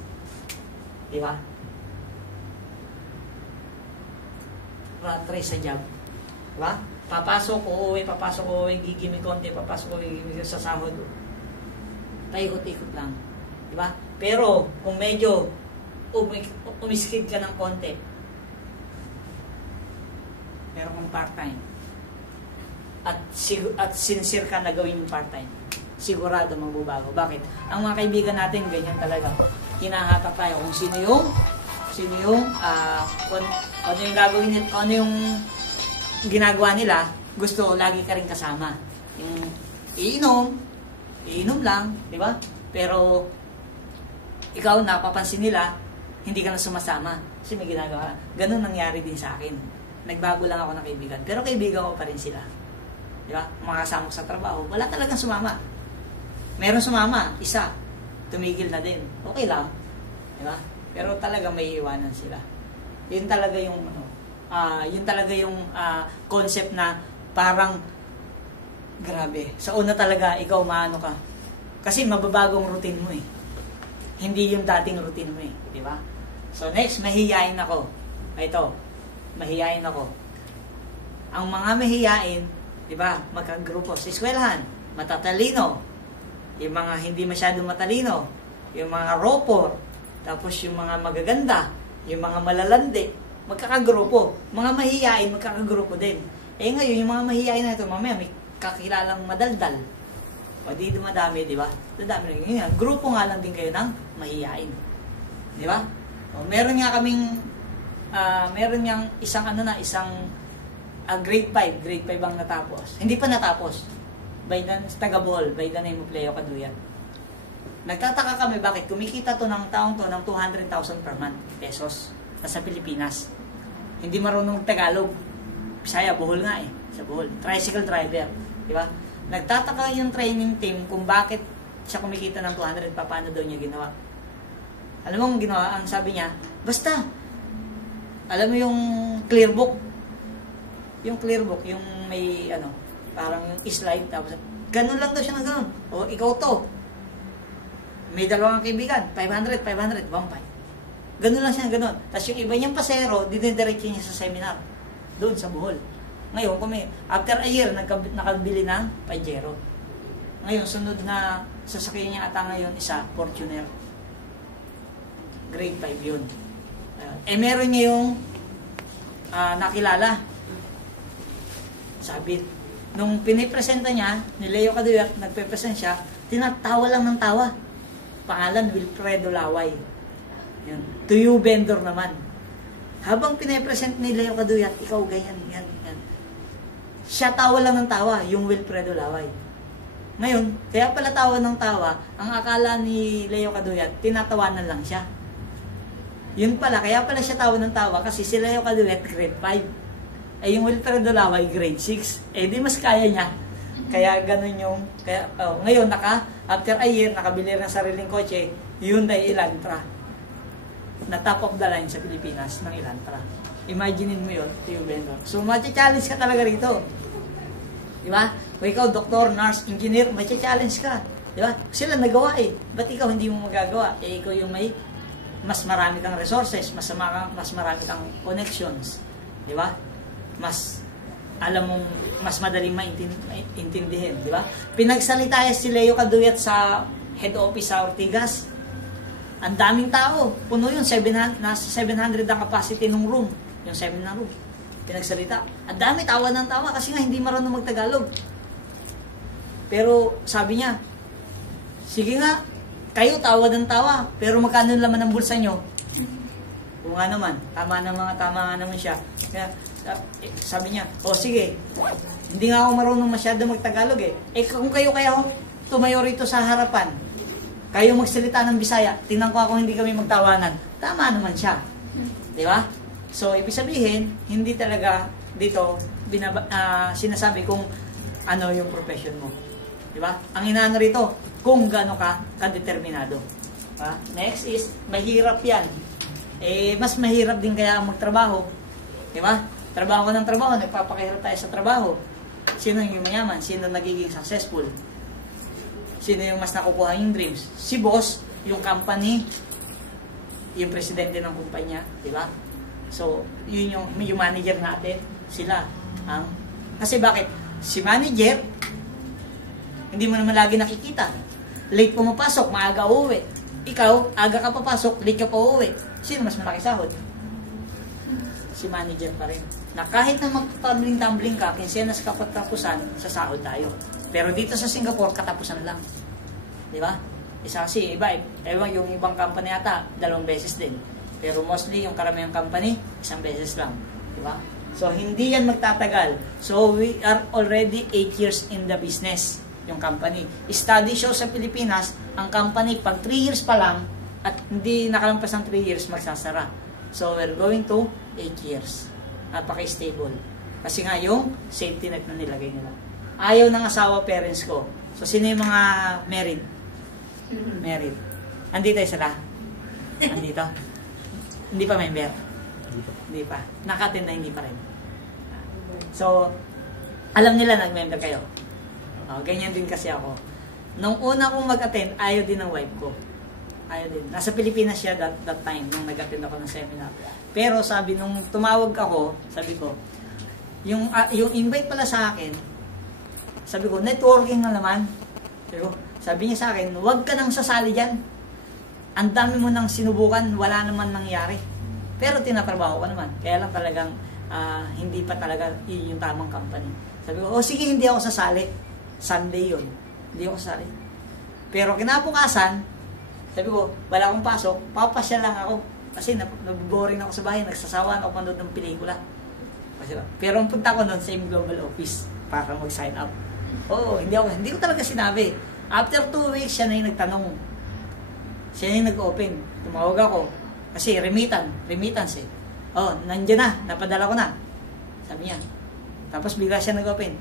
di ba? Rat race sa job. Diba? Papasok, uuwi, gigimik konti, papasok, gigimik sa sahod. Paikot-ikot lang. Diba? Pero, kung medyo umiskid ka ng konti, meron kang part-time, at sincere ka na gawin yung part-time, sigurado magbabago. Bakit? Ang mga kaibigan natin, ganyan talaga. Hinahatak tayo kung sino yung ano yung gagawin nila, ano yung ginagawa nila, gusto lagi ka rin kasama. Yung iinom lang, di ba? Pero ikaw napapansin nila, hindi ka na sumasama kasi may ginagawa. Ganun nangyari din sa akin. Nagbago lang ako ng kaibigan, pero kaibigan ko pa rin sila. Di ba? Mga kasama ko sa trabaho, wala talagang sumama. Meron sumama, isa, tumigil na din. Okay lang. Di ba? Pero talaga may iwanan sila. Yun talaga yung concept na parang grabe. Sa una talaga ikaw maano ka. Kasi mababagong routine mo eh. Hindi yung dating routine mo eh, di ba? So next, mahihiyain ako. Ito, mahihiyain ako. Ang mga mahihiyain, di ba, magkagrupo sa eskwelahan, matatalino. Yung mga hindi masyadong matalino, yung mga ropor, tapos yung mga magaganda, yung mga malalandi, magkakagrupo. Mga mahihiyain, magkakagrupo din. Eh ngayon, yung mga mahihiyain na ito, mamaya may kakilalang madaldal. O di dumadami, di ba? Dadami lang. Yun nga, grupo nga lang din kayo ng mahihiyain. Di ba? O, meron nga kaming, meron nga isang grade 5 ang natapos. Hindi pa natapos. Taga Bohol, by the name of Leo Caduyat. Nagtataka kami bakit kumikita to ng taong to ng 200,000 per month pesos sa Pilipinas. Hindi marunong Tagalog. Bisaya, Bohol nga eh. Sa Bohol. Tricycle driver. Di ba? Nagtataka yung training team kung bakit siya kumikita ng 200 pa, paano daw niya ginawa. Alam mo ang ginawa? Ang sabi niya, basta, alam mo yung clear book? Yung clear book, yung may, parang yung slide, tapos, ganun lang daw siya na ganun. O, ikaw to. May dalawang kaibigan, 500, 1.5. Ganun lang siya, ganun. Tapos yung iba niyang pasero, dinidiretso niya sa seminar. Doon sa Bohol. Ngayon, after a year, nakabili ng Pajero. Ngayon, sunod na sasakyan niya ata ngayon isa, Fortuner. Grade 5 yun. Meron niya yung nakilala. Sabi, nung pinipresenta niya, ni Leo Caduyat, nagpe-present siya, tinatawa lang ng tawa. Pangalan, Wilfredo Laway. Yan. Tuyo vendor naman. Habang pinipresent ni Leo Caduyat, ikaw ganyan, yan. Siya tawa lang ng tawa, yung Wilfredo Laway. Ngayon, kaya pala tawa ng tawa, ang akala ni Leo Caduyat, tinatawanan lang siya. Yun pala, kaya pala siya tawa ng tawa, kasi si Leo Caduyat, grade 5. Eh, yung Wilfredo Laway, grade 6. Eh, di mas kaya niya. Kaya ganun yung, ngayon, after a year, nakabili ng sariling kotse, Hyundai Elantra. Na top of the line sa Pilipinas ng Elantra. Imaginein mo yun, yung vendor. So, matcha-challenge ka talaga rito. Di ba? O ikaw, doktor, nurse, engineer, matcha-challenge ka. Di ba? Sila nagawa eh. Ba't ikaw hindi mo magagawa? Eh, ikaw yung may mas marami kang resources, mas marami kang connections. Di ba? Mas, alam mong, mas madaling maintindihin. Di ba? Pinagsalita si Leo Caduyat sa head office sa Ortigas. Ang daming tao. Puno yun. Nasa 700 ang capacity ng room. Yung seminar room. Pinagsalita. Ang dami, tawa ng tawa kasi nga hindi marunong magtagalog. Pero sabi niya, sige nga, kayo tawa ng tawa, pero magkano laman ng bulsa nyo? Kung nga naman, tama nga naman siya. Kaya, sabi niya, sige, hindi nga ako marunong masyado magtagalog eh. Eh kung kayo tumayo rito sa harapan, kayo magsalita ng Bisaya, tingnan ko ako hindi kami magtawanan. Tama naman siya. Di ba? So, ibig sabihin, hindi talaga dito sinasabi kung ano yung profession mo. Di ba? Ang inaano rito, kung gaano ka kadeterminado. Diba? Next is, mahirap yan. Eh, mas mahirap din kaya magtrabaho. Di ba? Trabaho ng trabaho, nagpapakahirap tayo sa trabaho. Sino yung mayaman? Sino nagiging successful? Sino yung mas nakukuha yung dreams? Si boss, yung company, yung presidente ng kumpanya, di ba? So, yun yung manager natin, sila. Kasi bakit? Si manager, hindi mo naman lagi nakikita. Late pumapasok, maaga uuwi. Ikaw, aga ka papasok, late ka pa uuwi. Sino mas malaki sahod? Si manager pa rin. Na kahit na mag-tumbling-tumbling ka, kinsenas ka patapusan, sa sahod tayo. Pero dito sa Singapore, katapusan lang. Di ba? Isa kasi, ewan yung ibang company ata, 2 beses din. Pero mostly, yung karamihang company, 1 beses lang. Di ba? So, hindi yan magtatagal. So, we are already 8 years in the business, yung company. Study show sa Pilipinas, ang company, pag 3 years pa lang, at hindi nakalampas ng 3 years, magsasara. So, we're going to 8 years. Napaka-stable. Kasi nga, yung safety net na nilagay nila. Ayaw ng asawa, parents ko. So, sino yung mga married? Married. Andito sila? Andito? Hindi pa member? Hindi pa. Naka-attend na hindi pa rin. So, alam nila nag-member kayo. Ganyan din kasi ako. Nung una kong mag-attend, ayaw din ng wife ko. Ayaw din. Nasa Pilipinas siya that time, nung nag-attend ako ng seminar. Pero sabi, nung tumawag ako, sabi ko, yung invite pala sa akin, sabi ko, networking na naman. Sabi niya sa akin, huwag ka nang sasali dyan. Ang dami mo nang sinubukan, wala naman nangyari. Pero tinatrabaho ko naman. Kaya lang talagang hindi pa talaga yung tamang company. Sabi ko, sige, hindi ako sasali. Sunday yun. Hindi ako sasali. Pero kinabukasan, sabi ko, wala akong pasok, papasya lang ako. Kasi naboboring ako sa bahay, nagsasawa ako manood ng pelikula. Pero ang punta ko nun sa Global Office para mag-sign up. Oo, hindi ko talaga sinabi. After 2 weeks, siya na yung nagtanong. Siya na yung nag-open. Tumawag ako. Kasi remittance eh. Oh, nandiyan na, napadala ko na. Sabi niya. Tapos bigla siya nag-open.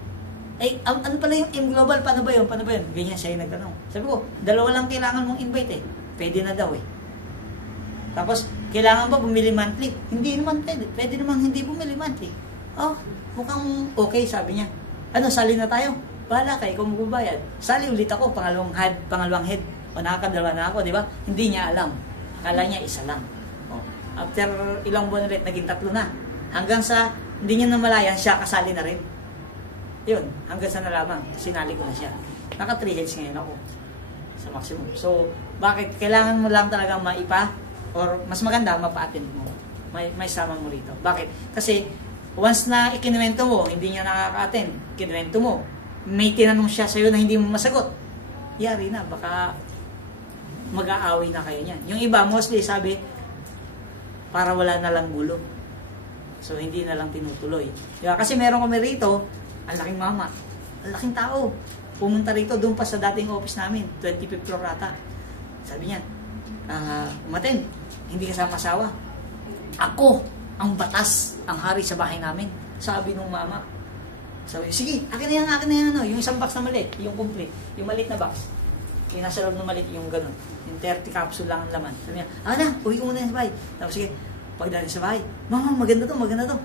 Ano pala yung M-Global? Paano ba yun? Ganyan siya yung nagtanong. Sabi ko, 2 lang kailangan mong invite eh. Pwede na daw eh. Tapos, kailangan ba bumili monthly? Hindi naman pwede. Pwede naman hindi bumili monthly. Oh, mukhang okay, sabi niya. Ano, sali na tayo? Bahala kayo kung magbabayad. Sali ulit ako, pangalawang head. O nakakadalawa na ako, di ba? Hindi niya alam. Akala niya isa lang. Oh. After ilang buwan ulit, naging 3 na. Hanggang sa, hindi niya namalayan, siya kasali na rin. Yun, hanggang sa nalaman, sinali ko na siya. Naka 3 heads ngayon ako sa maximum. So, bakit? Kailangan mo lang talagang or mas maganda, mapa-attend mo. May sama mo rito. Bakit? Kasi, once na ikinuwento mo, hindi niya nakaka-attend, ikinuwento mo, may tinanong siya sa'yo na hindi mo masagot, yari na, baka mag-aaway na kayo niyan. Yung iba, mostly sabi, para wala na lang gulo. So, hindi na lang tinutuloy. Diba? Kasi meron kami rito, ang laking mama, ang laking tao. Pumunta rito, doon pa sa dating office namin, 25th floor ata. Sabi niya, umaten, hindi kasama asawa. Ako, ang batas, ang hari sa bahay namin. Sabi nung mama. Sabi, sige, akin na yan, yung isang box na maliit, yung complete, yung maliit na box. Yung nasa loob na maliit, yung ganun. Yung 30 capsule lang ang laman. Sabi niya, na, uwi ko muna sa bahay. Tapos sige, pagdating sa bahay, mama, maganda to.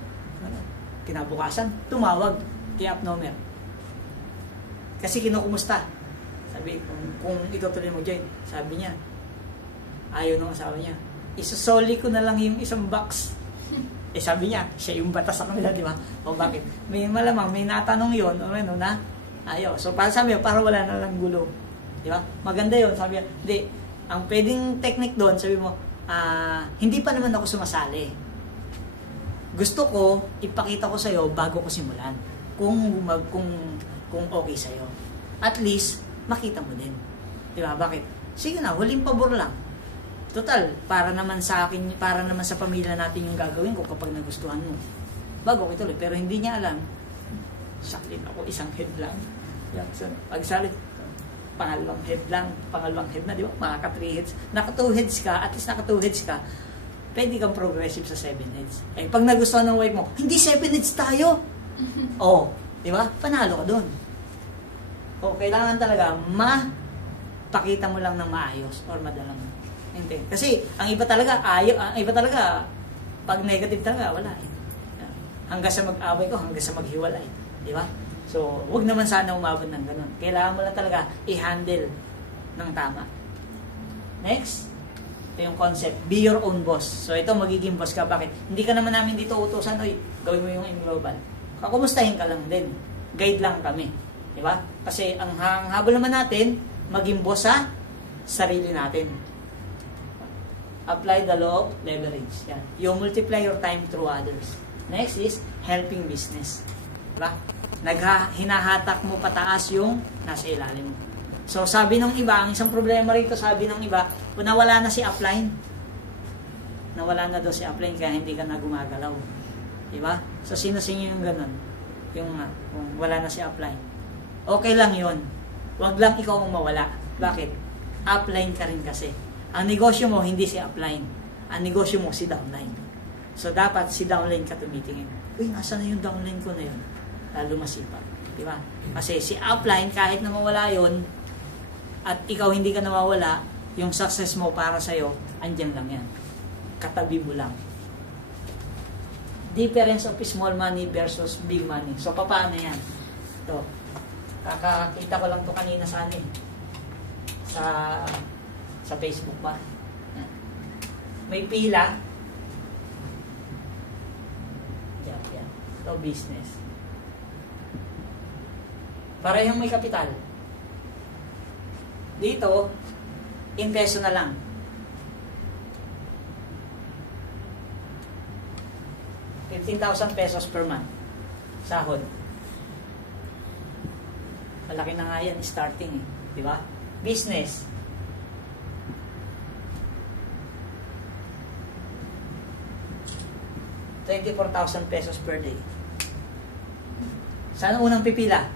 Kinabukasan, tumawag kay Upnomer. Kasi kinukumusta. Sabi, kung itutuloy mo join, sabi niya, ayaw nung asawa niya. Isosoli ko na lang yung isang box. Sabi niya, siya yung batas sa kanila, di ba? O bakit? May malamang, may natanong yun, o ano na, ayaw. So, para sabi niya, para wala na lang gulo. Di ba? Maganda yun. Sabi niya, hindi, ang pwedeng technique doon, sabi mo, hindi pa naman ako sumasali. Gusto ko, ipakita ko sa'yo bago ko simulan. Kung okay sa'yo. At least, makita mo din. Di ba? Bakit? Sige na, huling pabor lang. Total, para naman sa akin, para naman sa pamilya natin yung gagawin ko kapag nagustuhan mo. Bago ko ituloy. Pero hindi niya alam, salit ako, isang head lang. Pag salit, pangalawang head na, di ba? Makaka 3 heads. Naka 2 heads ka, at least naka 2 heads ka, pwede kang progressive sa 7 heads. Pag nagustuhan ng wife mo, hindi 7 heads tayo. Di ba? Panalo ka dun. Kailangan talaga pakita mo lang ng maayos or madalang. Hindi. Kasi ang iba talaga pag negative talaga wala eh. Hanggang sa mag-away ko, hanggang sa maghiwalay, di ba? So, wag naman sana umabot ng ganun. Kailangan mo lang talaga i-handle ng tama. Next, ito yung concept, be your own boss. So, ito magiging boss ka. Bakit? Hindi ka naman namin dito utusan, gawin mo yung M-Global. Kakumustahin ka lang din. Guide lang kami. Di ba? Kasi ang habol naman natin, maging boss sa sarili natin. Apply the law of leverage. Yan. You multiply your time through others. Next is helping business. Diba? Hinahatak mo pataas yung nasa ilalim mo. So, sabi ng iba, ang isang problema rito, sabi ng iba, nawala na si upline. Nawala na daw si upline, kaya hindi ka na gumagalaw. Diba? So, sino-sino yung ganun? Yung kung wala na si upline. Okay lang yun. Huwag lang ikaw ang mawala. Bakit? Upline ka rin kasi. Ang negosyo mo, hindi si upline. Ang negosyo mo, si downline. So, dapat si downline ka tumitingin. Uy, nasa na yung downline ko na yun? Lalo masipa. Diba? Kasi si upline, kahit na mawala yun, at ikaw hindi ka nawawala, yung success mo para sa'yo, andyan lang yan. Katabi mo lang. Difference of small money versus big money. So, paano yan? Ito. Kakakita ko lang to kanina sa sa Facebook ba? May pila. Yan. Ito, business. Parehong may kapital. Dito, in peso na lang. 15,000 pesos per month. Sahod. Malaki na nga yan, starting eh. Di ba? Business. ₱24,000 pesos per day. Saan unang pipila?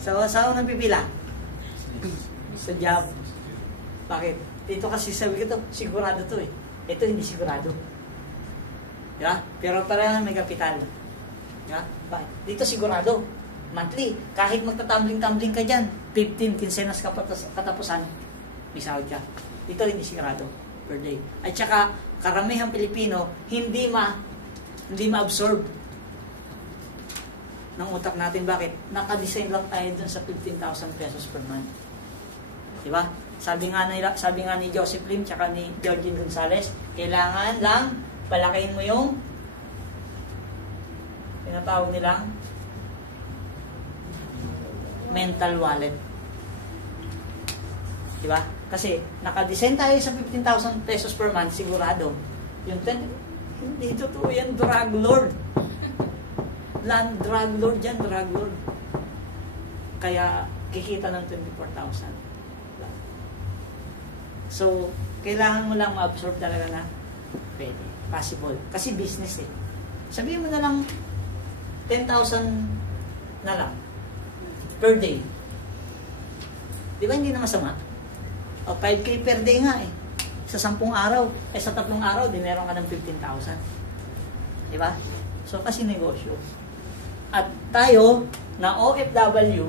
Saan unang pipila? Sa job. Bakit? Dito kasi sabi ko to, sigurado to eh. Ito hindi sigurado. Diba? Pero parang may kapital. Diba? Bakit? Dito sigurado. Monthly. Kahit magtatumbling-tumbling ka dyan, 15 quincenas katapusan, may sahod ka. Dito hindi sigurado per day. At saka, karamihang Pilipino, hindi ma-absorb ng utak natin. Bakit? Naka-design lang tayo dun sa 15,000 pesos per month. Diba? Sabi nga ni Joseph Lim tsaka ni Georgine Gonzalez, kailangan lang palakihin mo yung tinatawag nilang mental wallet. Diba? Kasi naka-design tayo sa 15,000 pesos per month, sigurado. Yung 10, hindi totoo yan, drug lord. Drug lord yan, drug lord. Kaya kikita ng 24,000. So, kailangan mo lang ma-absorb talaga na pwede. Possible. Kasi business eh. Sabihin mo na lang 10,000 na lang per day. Di ba hindi na masama? O 5K per day nga eh. Sa 10 araw. Sa 3 araw, di meron ka ng 15,000. Di ba? So, kasi negosyo. At tayo, na OFW,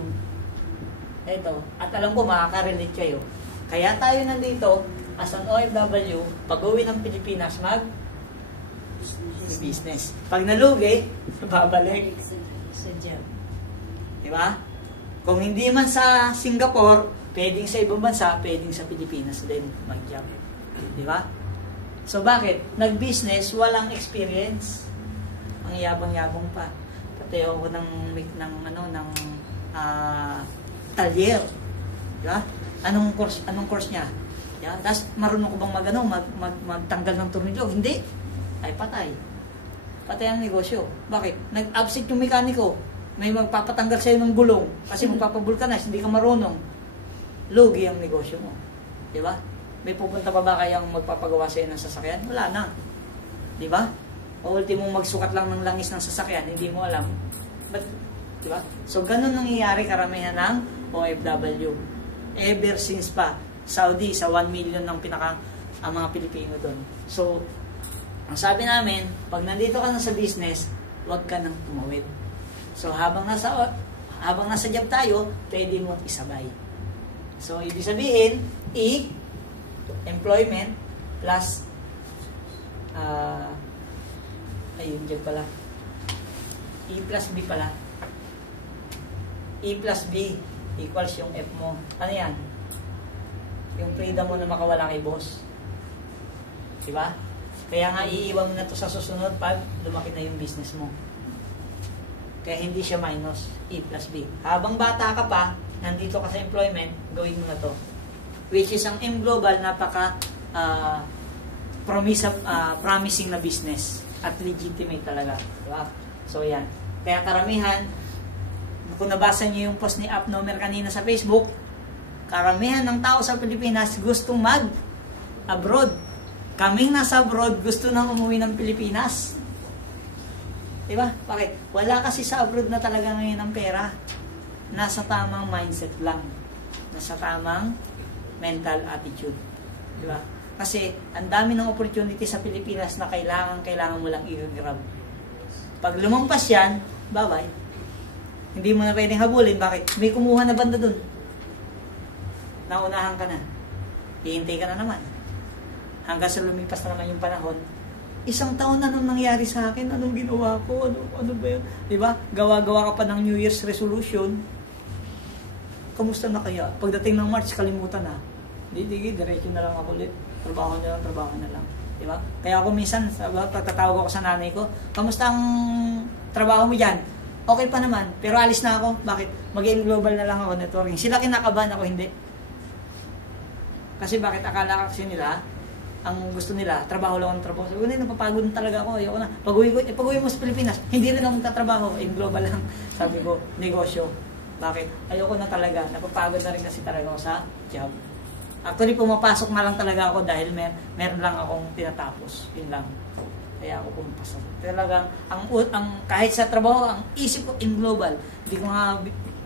ito, at alam ko makaka-relate kayo. Kaya tayo nandito, as an OFW, pag-uwi ng Pilipinas, business. Pag nalugi, babalik sa job. Di ba? Kung hindi man sa Singapore, pwedeng sa ibang bansa, pwedeng sa Pilipinas din mag-job. Di ba? So bakit? Nag-business, walang experience. Ang yabang-yabang pa. Pati ako ng talyer. Di ba? Anong course niya? Yeah? Tapos marunong ko bang magtanggal ng tornilyo? Hindi. Ay patay. Patay ang negosyo. Bakit? Nag-absent yung mekaniko. May magpapatanggal sa'yo ng gulong kasi magpapabulkanas, hindi ka marunong. Lugi ang negosyo mo. Di ba? May pupunta pa ba kayang magpapagawa sa'yo ng sasakyan? Wala na. Di ba? O ultimo magsukat lang ng langis ng sasakyan, hindi mo alam. But, di ba? So, ganun nangyayari karamihan ng OFW. Ever since pa, Saudi, sa 1 million ng ang mga Pilipino doon. So, ang sabi namin, pag nandito ka na sa business, huwag ka nang tumawid. So, habang nasa job tayo, pwede mo isabay. So, ibig sabihin, employment plus ayun, job pala. E plus B pala. E plus B equals yung F mo. Ano yan? Yung freedom mo na makawala kay boss. Diba? Kaya nga iiwan mo na to sa susunod pag lumaki na yung business mo. Kaya hindi siya minus. E plus B. Habang bata ka pa, nandito ka sa employment, gawin mo na to. Which is ang M Global, napaka promising na business. At legitimate talaga. Diba? So yan. Kaya karamihan, kung nabasa niyo yung post ni Upnomer kanina sa Facebook, karamihan ng tao sa Pilipinas gustong mag-abroad. Kaming nasa abroad, gusto nang umuwi ng Pilipinas. Diba? Bakit? Wala kasi sa abroad na talaga ngayon ng pera. Nasa tamang mindset lang. Nasa tamang mental attitude. Diba? Kasi ang dami ng opportunity sa Pilipinas na kailangan mo lang i-grab. Pag lumampas yan, bye-bye. Hindi mo na pwedeng habulin. Bakit? May kumuha na banda dun. Naunahan ka na. Hihintay ka na naman. Hanggang sa lumipas na naman yung panahon. 1 taon na nung nangyari sa akin. Anong ginawa ko? Ano ba yun? Diba? Gawa-gawa ka pa ng New Year's resolution. Kamusta na kaya? Pagdating ng March, kalimutan na. Hindi, diretso na lang ako ulit. Trabaho na lang. Diba? Kaya ako minsan, pagtatawag ako sa nanay ko, kamusta ang trabaho mo dyan? Okay pa naman, pero alis na ako. Bakit? Mag-in global na lang ako, networking. Sila kinakabahan, ako hindi. Kasi bakit? Akala kasi nila, ang gusto nila, trabaho lang ang trabaho. Sabi ko, napapagod na talaga ako, ayoko na. Pag-uwi mo sa Pilipinas, hindi rin ako magtatrabaho, in global lang. Sabi ko, negosyo. Bakit? Ayoko na talaga, napapagod na rin kasi talaga ako sa job. Actually, pumapasok na lang talaga ako dahil meron lang akong tinatapos. Yun lang. Kaya ako pumapasok. Talagang, kahit sa trabaho, ang isip ko in global. Hindi ko nga,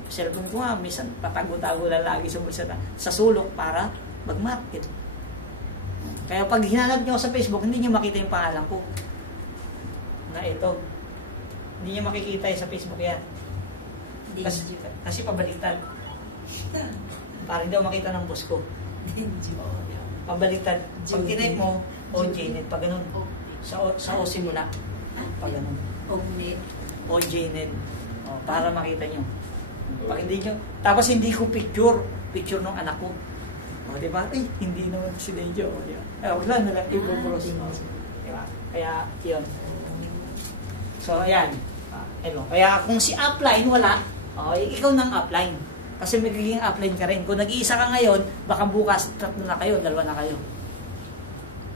cellphone ko nga, minsan patago-tago lang lagi sa bulsa sa sulok para mag-market. Kaya pag hinanap nyo sa Facebook, hindi nyo makita yung pangalan ko. Na ito. Hindi nyo makikita sa Facebook yan. Kasi pabaliktad. Para hindi ako makita ng boss ko. Pabaliktad. Pag tinype mo, OJNet, pag ganun. Sa OC mo na. Pag ganun. OJNet. Para makita nyo. Pag hindi nyo, tapos hindi ko picture ng anak ko. Diba? Hindi naman si Dejo. Wala na lang, i-bros. Diba? Kaya, yun. So, ayan. Hello. Kaya kung si upline wala, ikaw nang upline. Kasi magiging upline ka rin. Kung nag-iisa ka ngayon, baka bukas, 3 na kayo, 2 na kayo.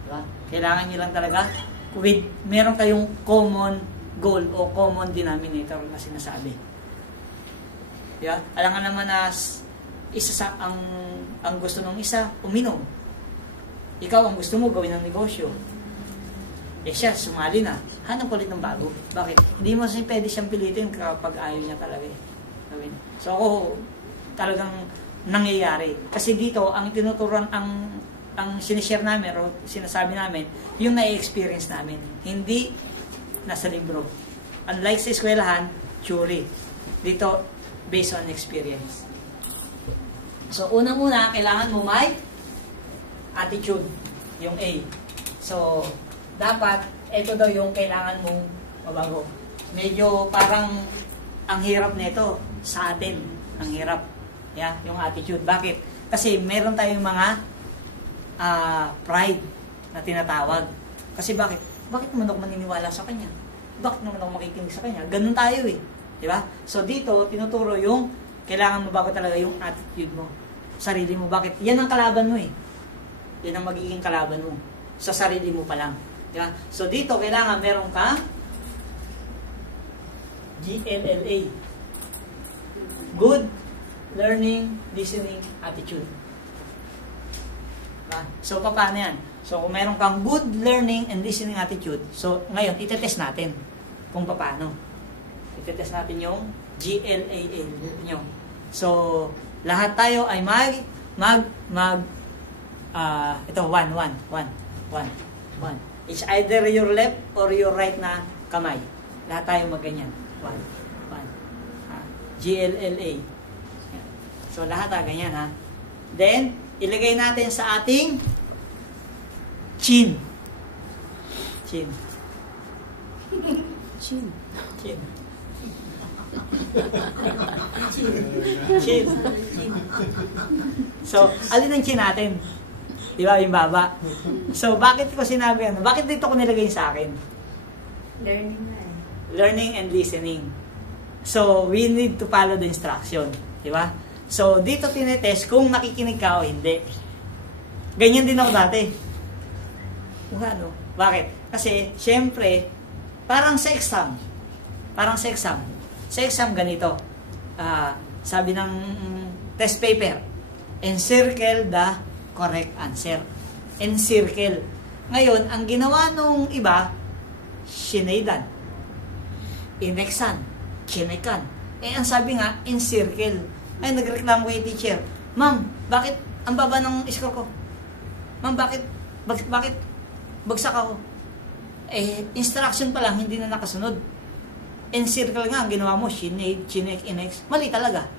Diba? Kailangan nyo lang talaga, meron kayong common goal o common denominator na sinasabi. Diba? Alam nga naman na ang gusto ng isa, uminom. Ikaw, ang gusto mo, gawin ng negosyo. Siya, sumali na. Hanap ulit ng bago. Bakit? Hindi mo pwede siyang pilitin kapag ayaw niya talaga eh. So ako, talagang nangyayari. Kasi dito, ang tinuturuan, ang sinishare namin o sinasabi namin, yung na-experience namin. Hindi nasa libro. Unlike sa eskwelahan, theory. Dito, based on experience. So, unang-una, kailangan mo may attitude, yung A. So, dapat, ito daw yung kailangan mong mabago. Medyo parang ang hirap nito sa atin. Ang hirap. Yeah, yung attitude. Bakit? Kasi meron tayong mga pride na tinatawag. Kasi bakit? Bakit naman ako maniniwala sa kanya? Bakit naman ako makikinig sa kanya? Ganun tayo eh. Diba? So, dito, tinuturo yung kailangan mabago talaga yung attitude mo. Sarili mo. Bakit? Yan ang kalaban mo eh. Yan ang magiging kalaban mo. Sa sarili mo pa lang. Diba? So dito, kailangan meron ka GLLA. Good Learning, Listening, Attitude. Diba? So paano yan? So kung meron kang good learning and listening attitude, so ngayon, itetest natin kung paano. Itetest natin yung GLAA nyo. So, lahat tayo ay ito, 1. It's either your left or your right na kamay. Lahat tayo magganyan. 1. GLLA. So, lahat tayo ganyan, ha? Then, ilagay natin sa ating chin. Chin. So, alin ang chin natin? Di ba, yung baba? So, bakit ko sinabi ano? Bakit dito ko nilagay sa akin? Learning and listening. So, we need to follow the instruction. Di ba? So, dito tinetest kung nakikinig ka o hindi. Ganyan din ako dati. Ano? Bakit? Kasi, syempre, parang sa exam. Sa exam, ganito. Sabi ng test paper, encircle the correct answer. Encircle. Ngayon, ang ginawa nung iba, sinaydan. Inexan. Chinekan. Ang sabi nga, encircle. Ay, nagreklamo kay teacher. Ma'am, bakit ang baba ng score ko? Ma'am, bakit bagsak ako? Instruction pa lang, hindi na nakasunod. Encircle nga, ang ginawa mo, chinek, inex. Mali talaga.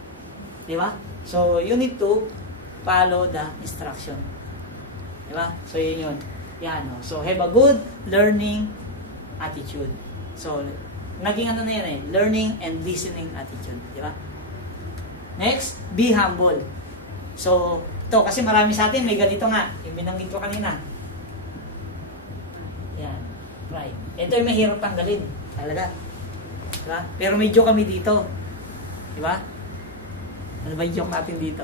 Di ba? So, you need to follow the instruction. Di ba? So, yun. Yan. So, have a good learning attitude. So, naging ano na yan eh, learning and listening attitude. Di ba? Next, be humble. So, ito, kasi marami sa atin, may ganito nga. Yung binanggit ko kanina. Yan. Right. Ito yung mahirap tanggalin. Talaga. Diba? Pero may joke kami dito. Diba? Ano ba yung joke natin dito?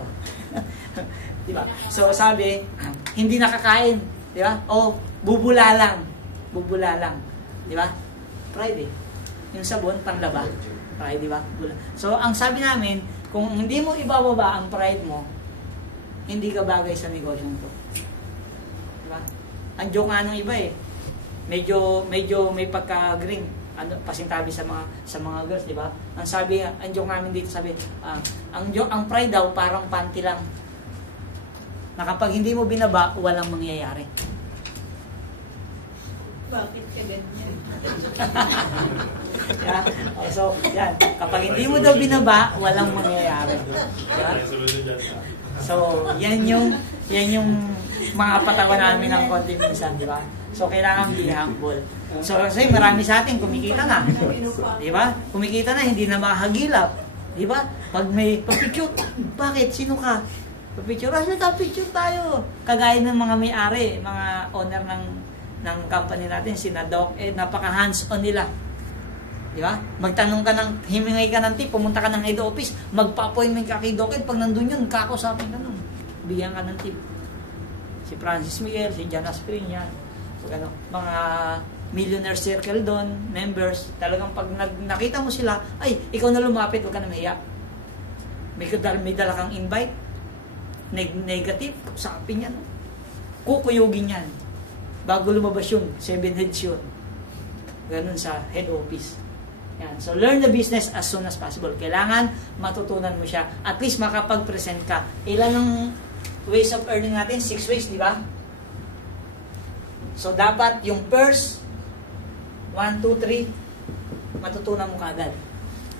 Diba? So, sabi, hindi nakakain. Di ba? O, bubula lang. Di ba? Pride eh. Yung sabon, panlaba. Pride, di ba? So, ang sabi namin, kung hindi mo ibababa ang pride mo, hindi ka bagay sa negosyong to. Di ba? Ang joke nga ng iba eh. Medyo may pagka-green. Pasintabi sa mga girls, di ba? Ang sabi, ang joke namin dito, sabi, ang pride daw parang panty lang. Na kapag hindi mo binaba, walang mangyayari. Bakit ka ganyan? Yeah? So, yan. Kapag hindi mo daw binaba, walang mangyayari. Yeah? So, yan yung mga patawan namin ng konti minsan, di ba? So, kailangan be humble. So, kasi marami sa atin kumikita na. Di ba? Kumikita na, hindi na makahagilap. Di ba? Pag may picture, bakit? Sino ka? Picture, picture tayo. Kagaya ng mga may-ari, mga owner ng company natin, sina Doc, napaka hands-on nila. Di ba? Magtanong ka himingay ka ng tip, pumunta ka ng head office, magpa-appointment ka kay Doc, pag nandun yun, kakusapin ka nun. Bigyan ka ng tip. Si Francis Miguel, si John Aspirin, yan. So, mga millionaire circle doon, members, talagang pag nakita mo sila, ay, ikaw na lumapit, huwag ka na mahiya. May dala kang invite, negative, usapin yan. Kukuyugin yan. Bago lumabas yun, 7 heads yun. Ganun sa head office. Yan. So, learn the business as soon as possible. Kailangan matutunan mo siya. At least makapag-present ka. Ilan ang ways of earning natin? 6 ways, di ba? So, dapat yung first 1, 2, 3 matutunan mo kaagad.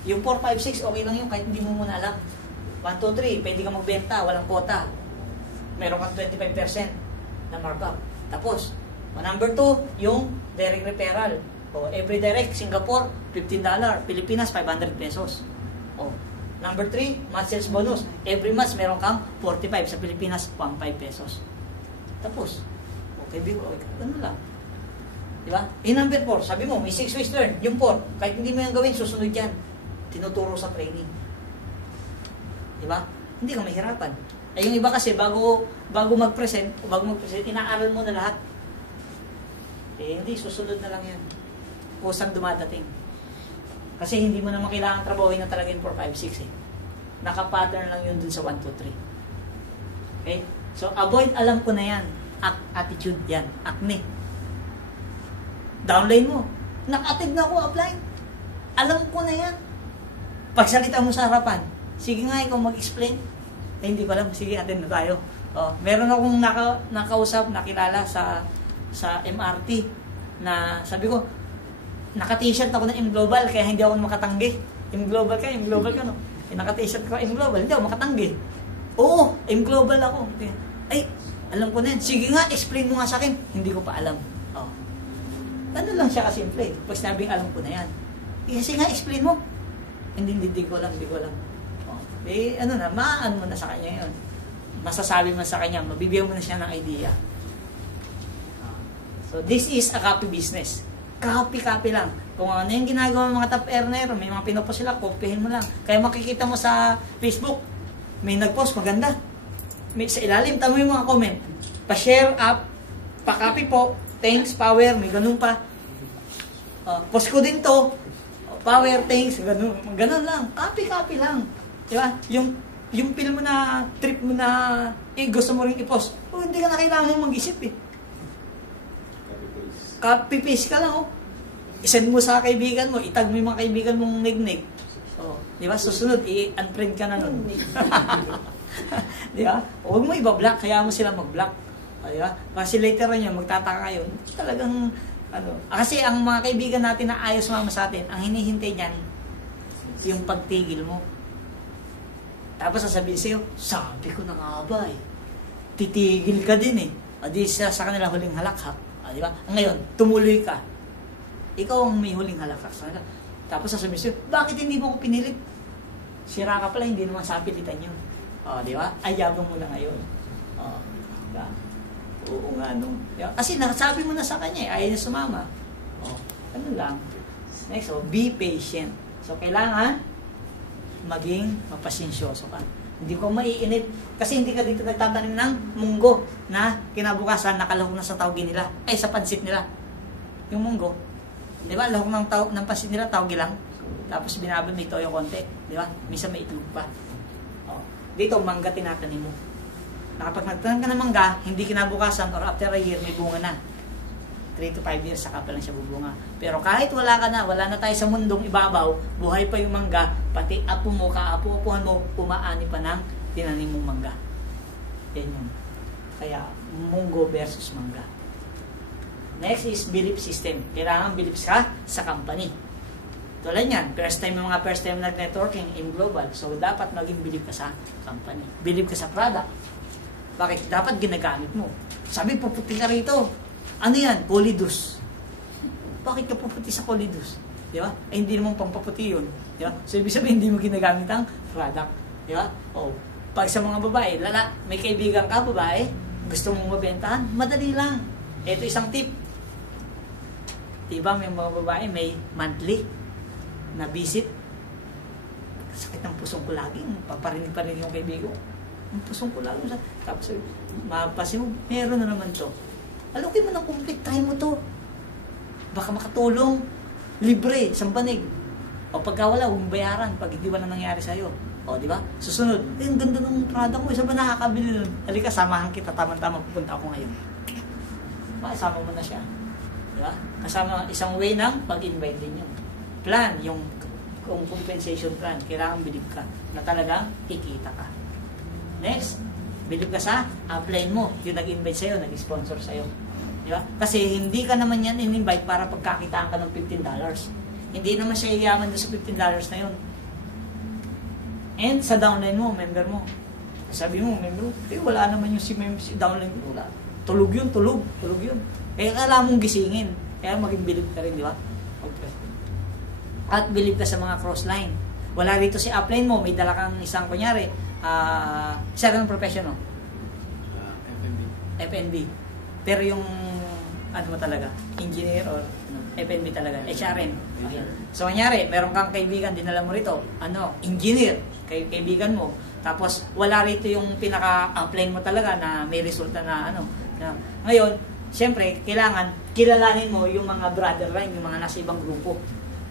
Yung 4, 5, 6, okay lang yun kahit hindi mo muna alam. 1, 2, 3, pwede ka magbenta, walang quota. Meron kang 25% na markup. Tapos, number 2, yung direct referral. O, every direct, Singapore, $15. Pilipinas, 500 pesos. O, number 3, month sales bonus. Every month, meron kang 45. Sa Pilipinas, 15 pesos. Tapos, okay, ano lang. Diba? Number 4, sabi mo, may 6 ways learn. Yung 4, kahit hindi mo yung gawin, susunod yan. Tinuturo sa training. Diba? Hindi ka mahirapan. Yung iba kasi, bago mag-present, inaaral mo na lahat. Hindi, susunod na lang yan. Kusang dumadating. Kasi hindi mo naman kailangan trabahoin na talaga yung 4, 5, 6 eh. Naka-pattern lang yun dun sa 1, 2, 3. Okay? So, avoid, alam ko na yan. Attitude yan. Acne. Downline mo. Nakatig na ako, upline. Alam ko na yan. Pagsalita mo sa harapan, sige nga, ikaw mag-explain. Hindi ko alam. Sige, attend na tayo. Meron akong nakausap, nakilala sa MRT na sabi ko, naka-t-shirt ako ng M-Global kaya hindi ako makatanggi. M-Global ka, no? Naka-t-shirt ko, M-Global, hindi ako makatanggi. Oo, M-Global ako. Ay, alam ko na yan. Sige nga, explain mo nga sa akin. Hindi ko pa alam. Ano lang siya kasimple. Pag sinabing alam ko na yan. Kasi nga, explain mo. Hindi ko alam. Maan mo na sa kanya yun. Masasabi mo sa kanya, mabibigyan mo na siya ng idea. So, this is a copy business. Copy lang. Kung ano yung ginagawa ng mga top earner, may mga pinupost sila, kopyahin mo lang. Kaya makikita mo sa Facebook, may nag-post, maganda. Sa ilalim, tamo yung mga comment. Pa-share up, pa-copy po, thanks, power, may ganun pa. Post ko din to, power, thanks, ganun lang. Copy lang. Diba? Yung film mo na, trip mo na, gusto mo rin i-post, hindi ka na kailangan mong mag-isip eh. Copy-paste ka lang, isend mo sa kaibigan mo, itag mo yung mga kaibigan mong nignig. Di ba? Susunod, i-unfriend ka na nun. Di ba? Huwag mo iba-block, kaya mo sila mag-block. Di ba? Kasi later on yun, magtataka yun. Talagang, kasi ang mga kaibigan natin na ayos mama sa atin, ang hinihintay niyan, yung pagtigil mo. Tapos sasabihin sa'yo, sabi ko na nga ba eh. Titigil ka din eh. Di sa kanila huling halakhak. Di ba? Ngayon, tumuloy ka. Ikaw ang may huling halakhak sa kanila. Tapos sasabihin sa'yo, bakit hindi mo ako pinilit? Sira ka pala, hindi naman sa pilitan yun. Di ba? Ayabang mo na ngayon. Diba? Oo nga, no? Diba? Kasi nasabi mo na sa kanya ayaw niya sumama. Ano lang. Next, be patient. So, kailangan maging mapasensyoso ka. Hindi ko maiinip. Kasi hindi ka dito nagtatanim ng munggo na kinabukasan nakalahok na sa tawgi nila. Ay, sa pansit nila. Yung munggo. Di ba? Lahok ng pansit nila, tawgi lang. Tapos binabad may toyo konti. Di ba? Minsan may itlog pa. O. Dito, mangga tinatanim mo. Kapag nagtanim ka ng mangga, hindi kinabukasan or after a year, may bunga na. 3 to 5 years, saka pa lang siya bubunga. Pero kahit wala na tayo sa mundong ibabaw, buhay pa yung mangga, pati apo mo, kaapo-apuhan mo, umaani pa ng tinanim mong mangga. Yan yun. Kaya, munggo versus mangga. Next is belief system. Kailangan believe ka sa company. Tulad yan, first time nag-networking in global. So, dapat maging believe ka sa company. Believe ka sa product. Bakit? Dapat ginagamit mo. Sabi, puputi ka rito. Ano yan? Colidus. Bakit ka puputi sa Colidus? Di ba? Eh, hindi naman pampaputi yun. Di ba? So, ibig sabihin, hindi mo ginagamit ang product. Di ba? O, pag sa mga babae, may kaibigan ka, babae, gusto mong mabentahan, madali lang. Ito isang tip. Di ba, may mga babae, may monthly na visit. Sakit ng pusong ko lagi. Paparinig yung kaibigan. Ang pusong ko lagi. Tapos, mapasin mo, meron na naman to. Alukin mo ng complete time mo to. Baka makatulong. Libre, isang panig. O pagka wala, huwag bayaran pag hindi wala nangyari sa'yo. O, di ba? Susunod, ang ganda ng product mo. Isa ba nakakabili nun? Halika, samahan kita. Tama-tama, pupunta ako ngayon. Makasama mo na siya. Di ba? Kasama isang way ng pag-invite din yun. Plan, yung compensation plan. Kailangan bilib ka na talagang kikita ka. Next, bilib ka sa upline mo. Yung nag-invite sa'yo, nag-sponsor sa'yo. Di ba? Kasi hindi ka naman yan in-invite para pagkakitaan ka ng $15. Hindi naman siya iyaman doon sa $15 na yun. And sa downline mo, member mo. Sabi mo, member mo, wala naman yung si downline mo. Wala. Tulog yun. Kaya kailangan mong gisingin. Kaya maging bilib ka rin, di ba? Okay. At bilib ka sa mga cross-line. Wala rito si upline mo, may dala kang isang, kunyari, isa ka ng professional. FNB. Pero yung, ano mo talaga, engineer or FNB talaga, HRM. Okay. So, kunyari, meron kang kaibigan, dinala mo rito, engineer, kaibigan mo. Tapos, wala rito yung pinaka-upline mo talaga na may resulta na Na. Ngayon, siyempre, kailangan kilalanin mo yung mga brother line, yung mga nasa ibang grupo.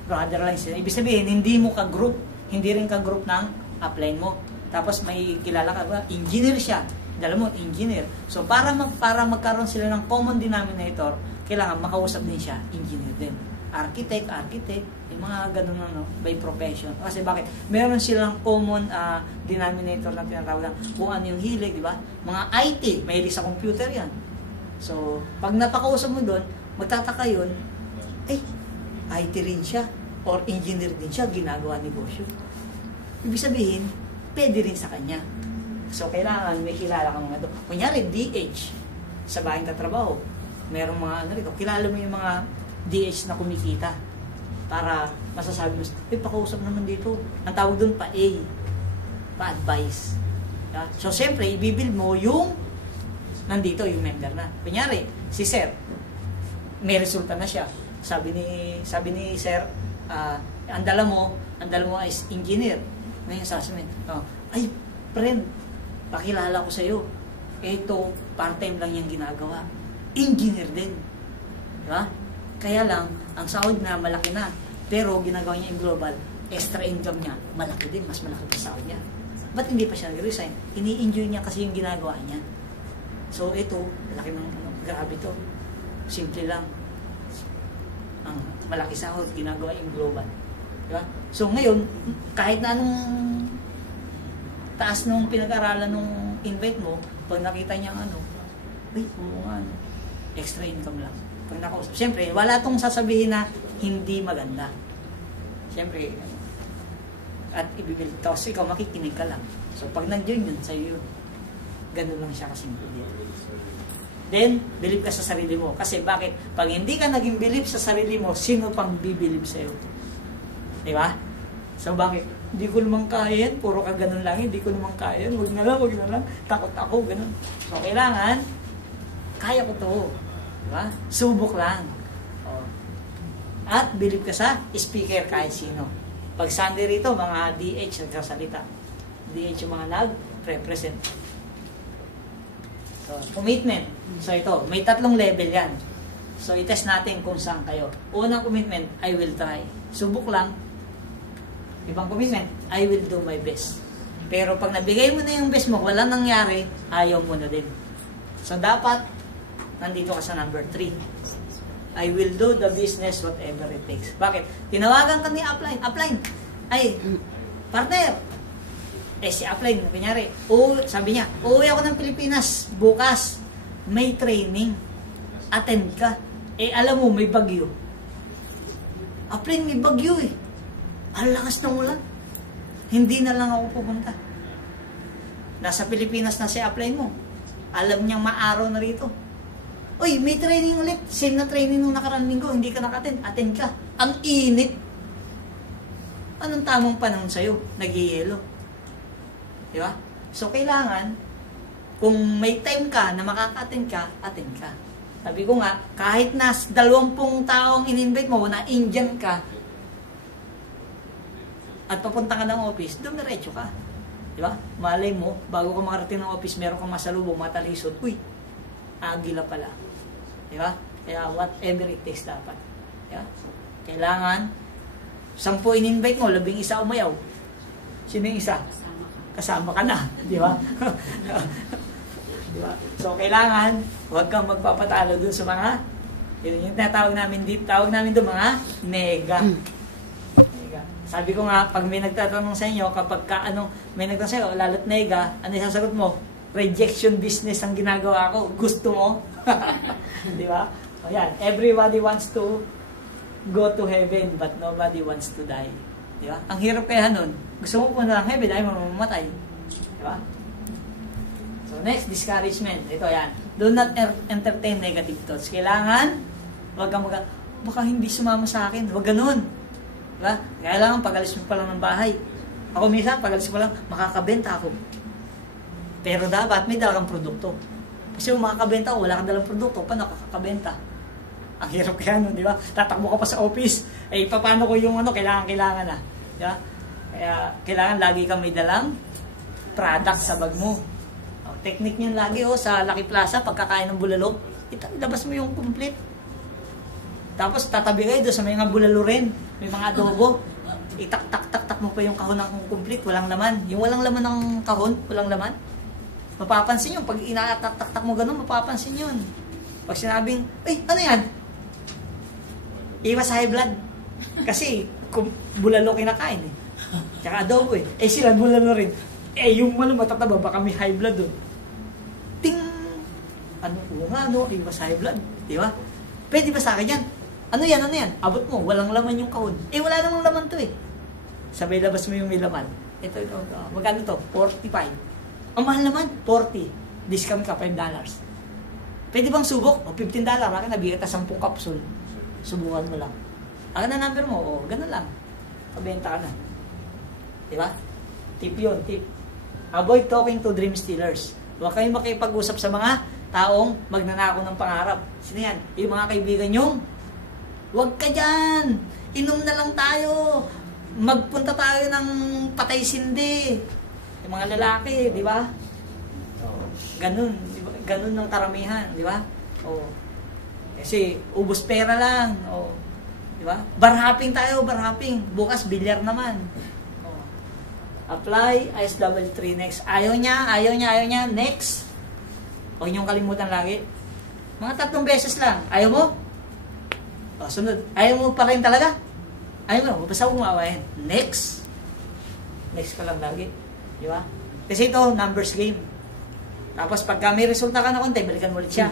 Brother lines. Ibig sabihin, hindi mo ka-group, hindi rin ka-group ng upline mo. Tapos may kilala ka ba? Engineer siya. Dala mo, engineer. So, para magkaroon sila ng common denominator, kailangan makausap din siya, engineer din. Architect, yung mga ganun by profession. Kasi bakit? Meron silang common denominator na tinatawag kung ano yung hilig, di ba? Mga IT, mahilig sa computer yan. So, pag napakausap mo doon, magtataka yun, IT rin siya, or engineer din siya, ginagawa negosyo. Ibig sabihin, pwede rin sa kanya. So, kailangan may kilala ka mga ito. Kunyari, DH, sa bahay ng tatrabaho, merong mga rito, kilala mo yung mga DH na kumikita para masasabi mo, pakausap naman dito. Ang tawag doon, pa-advise. So, siyempre, ibibuild mo yung nandito, yung member na. Kunyari, si Sir, may resulta na siya. Sabi ni Sir, ang dala mo is engineer. Ngayon sasabihin, ay, friend, pakilala ko sa'yo. Ito, part-time lang yung ginagawa. Engineer din. Diba? Kaya lang, ang sahod na malaki na. Pero ginagawa niya in global, extra income niya, malaki din, mas malaki pa sahod niya. Ba't hindi pa siya nag-resign? Ini-enjoy niya kasi yung ginagawa niya. So ito, malaki ng grabe to. Simple lang. Ang malaki sahod, ginagawa in global. Diba? So ngayon, kahit na anong taas nung pinag-aralan nung invite mo, pag nakita niya extra income lang. Pag nakausap. Siyempre, wala tong sasabihin na hindi maganda. Siyempre, at ibibil. Tapos ikaw, makikinig ka lang. So, pag nag-join yun, sa'yo yun. Ganun lang siya kasimple. Then, believe ka sa sarili mo. Kasi bakit? Pag hindi ka naging believe sa sarili mo, sino pang bibilib sa'yo? Diba? So, bakit? Hindi ko naman kaya yan. Puro ka ganun lang. Hindi ko naman kaya yan. Huwag na lang. Takot ako. Ganun. So, kailangan, kaya ko to. Diba? Subok lang. At believe ka sa speaker kahit sino. Pag Sunday rito, mga DH nagsasalita. DH yung mga nag-represent. So, commitment. So, ito, may 3 level yan. So, i-test natin kung saan kayo. Unang commitment, I will try. Subok lang. Ibang commitment, I will do my best. Pero pag nabigay mo na yung best mo, walang nangyari, ayaw mo na din. So, dapat, nandito ka sa number 3. I will do the business whatever it takes. Bakit? Tinawagan ka ni Upline. Upline, ay, partner, si Upline, kunyari, sabi niya, uuwi ako ng Pilipinas, bukas, may training, attend ka. Alam mo, may bagyo. Upline, may bagyo eh. Ang lakas ng ulan. Hindi na lang ako pupunta. Nasa Pilipinas na si Upline mo. Alam niyang maaraw na rito. Uy, may training ulit. Same na training nung nakaraan linggo, hindi ka nakaten. Attend ka. Ang init. Anong tamang panahon sa'yo? Nag-ielo. Di ba? So, kailangan, kung may time ka na makaka-attend ka, attend ka. Sabi ko nga, kahit na 20 taong in-invite mo, na Indian ka, at papunta ka ng office, dumiretso ka. Di ba? Malay mo, bago ka makarating ng office, meron kang masalubong, matalisod. Uy, agila pala. Di ba? Kaya whatever it takes dapat. Di ba? Kailangan, 10 in-invite mo, 11 umayaw. Sino yung isa? Kasama ka na. Di ba? Di ba? So, kailangan, huwag kang magpapatalo dun sa mga, yun yung tinatawag namin dito, tawag namin doon mga nega. Sabi ko nga, pag may nagtatanong sa inyo, kapag may nagtatanong sa inyo, lalo't nega, ano yung sasagot mo? Rejection business ang ginagawa ko. Gusto mo? Di ba? O yan, everybody wants to go to heaven, but nobody wants to die. Di ba? Ang hirap kaya nun. Gusto mo punta ng heaven, ayaw mo mamatay. Di ba? So next, discouragement. Ito yan. Do not entertain negative thoughts. Kailangan, wag kang baka hindi sumama sa akin. Wag ganun. Diba? Kailangan pag-alis mo pa lang ng bahay. Ako minsan, pag-alis mo pa lang, makakabenta ako. Pero dapat may dalang produkto. Kasi kung makakabenta ako, wala kang dalang produkto, paano kakabenta? Ang hirap kaya nun, di ba? Tatakbo ka pa sa office. Paano ko yung kailangan na. Di ba? Kaya, kailangan lagi kang may dalang product sa bag mo. Technique niyan lagi, sa Lucky Plaza, pagkakain ng bulalo, ilabas mo yung complete. Tapos tatabi kayo doon sa mga bulalo rin. May mga adobo. Itak-tak-tak-tak mo pa yung kahon ng complete. Walang laman. Yung walang laman ng kahon, walang laman. Mapapansin yun. Pag inatak-tak-tak mo ganun, mapapansin yun. Pag sinabing, ano yan? Iwas high blood. Kasi, bulalo kinakain eh. Tsaka adobo eh. Sila bulalo rin. Yung matataba, baka may high blood doon. Ting! Iwas high blood. Di ba? Pwede ba sa akin yan? Ano yan? Abot mo, walang laman yung kahon. Wala namang laman to eh. Sabay labas mo yung may laman. Ito. Magkano to? 45. Ang mahal naman, 40. Discount ka, $5. Pwede bang subok? $15. Akin nabigat na 10 kapsul. Subukan mo lang. Akin na number mo, ganun lang. Pabenta ka na. Diba? Tip yun, tip. Avoid talking to dream stealers. Huwag kayong makipag-usap sa mga taong magnanako ng pangarap. Sino yan? Yung mga kaibigan yung, huwag ka dyan! Inom na lang tayo! Magpunta tayo ng patay sindi! Yung mga lalaki, di ba? Ganun. Diba? Ganun ng karamihan, di ba? Kasi, ubos pera lang. Di ba? Barhaping tayo, barhaping. Bukas, bilyar naman. Apply, IS-3 next. Ayaw niya, next. Huwag niyong kalimutan lagi. Mga 3 beses lang. Ayaw mo? Sunod. Ayaw mo pa rin talaga? Ayaw mo. Basta huwag maawain. Next. Next ka lang lagi. Di ba? Kasi ito, numbers game. Tapos pagka may resulta ka na konti, balikan mo ulit siya.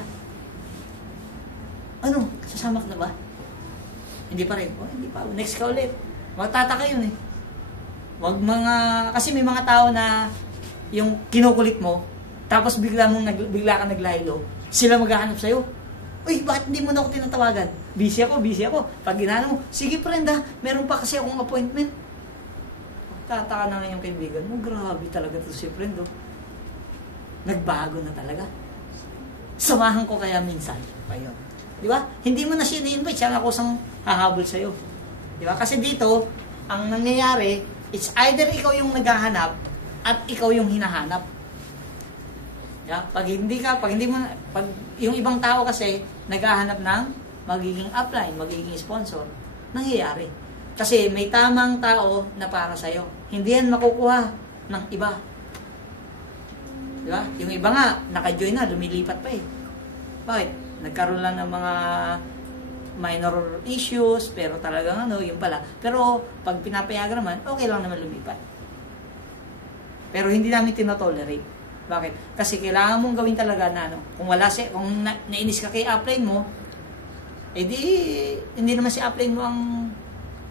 Sasama ka na ba? Hindi pa rin. Hindi pa. Next ka ulit. Magtataka yun eh. Kasi may mga tao na yung kinukulit mo, tapos bigla ka naglahilo, sila maghahanap sa'yo. Uy, bakit hindi mo na ako tinatawagan? Busy ako. Pag ginana mo, sige friend meron pa kasi akong appointment. Tataka na nga yung kaibigan mo, grabe talaga to si friend Nagbago na talaga. Samahan ko kaya minsan. Ayun. Di ba? Hindi mo na siya ni-invite, siya ako sang hahabol sa'yo. Di ba? Kasi dito, ang nangyayari, it's either ikaw yung naghahanap at ikaw yung hinahanap. Pag yung ibang tao kasi naghahanap ng magiging upline, magiging sponsor, nangyayari. Kasi may tamang tao na para sa'yo. Hindi yan makukuha ng iba. Diba? Yung iba nga, naka-join na, lumilipat pa eh. Bakit? Nagkaroon lang ng mga minor issues, pero talagang yun pala. Pero pag pinapayagan naman, okay lang naman lumipat. Pero hindi namin tinotolerate. Bakit? Kasi kailangan mong gawin talaga na kung nainis ka kay upline mo, hindi naman si upline mo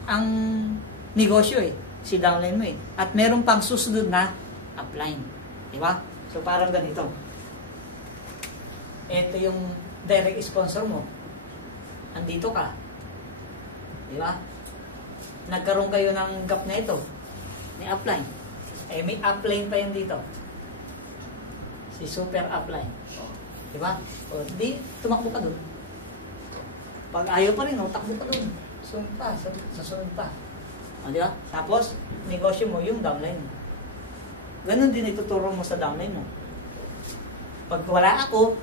ang negosyo eh. Si downline mo eh. At meron pang susunod na upline. Diba? So parang ganito. Ito yung direct sponsor mo. Andito ka. Diba? Nagkaroon kayo ng gap na ito. May upline. May upline pa yan dito. Si super upline. Diba? O di, tumakbo ka dun. Pag ayaw pa rin, takbo ka dun. Sunod pa, sasunod pa. O diba? Tapos, negosyo mo yung downline mo. Ganon din ituturo mo sa downline mo. Pag wala ako,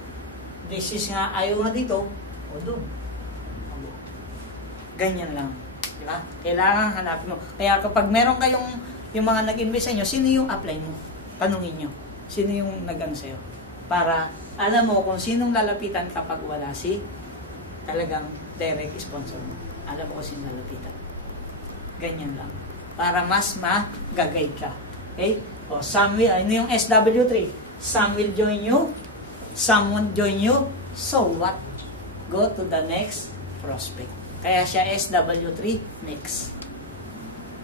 this is nga, ayaw nga dito, o dun. Ganyan lang. Diba? Kailangan hanapin mo. Kaya kapag meron kayong yung mga nag-invest sa inyo, sino yung upline mo? Tanungin nyo. Sino yung nag-ano sa'yo? Para alam mo kung sinong lalapitan kapag wala si talagang direct sponsor mo. Alam mo kung sino lalapitan. Ganyan lang. Para mas mag-guide ka. Okay? O, some will, ano yung SW3? Some will join you. Some won't join you. So what? Go to the next prospect. Kaya siya SW3 next.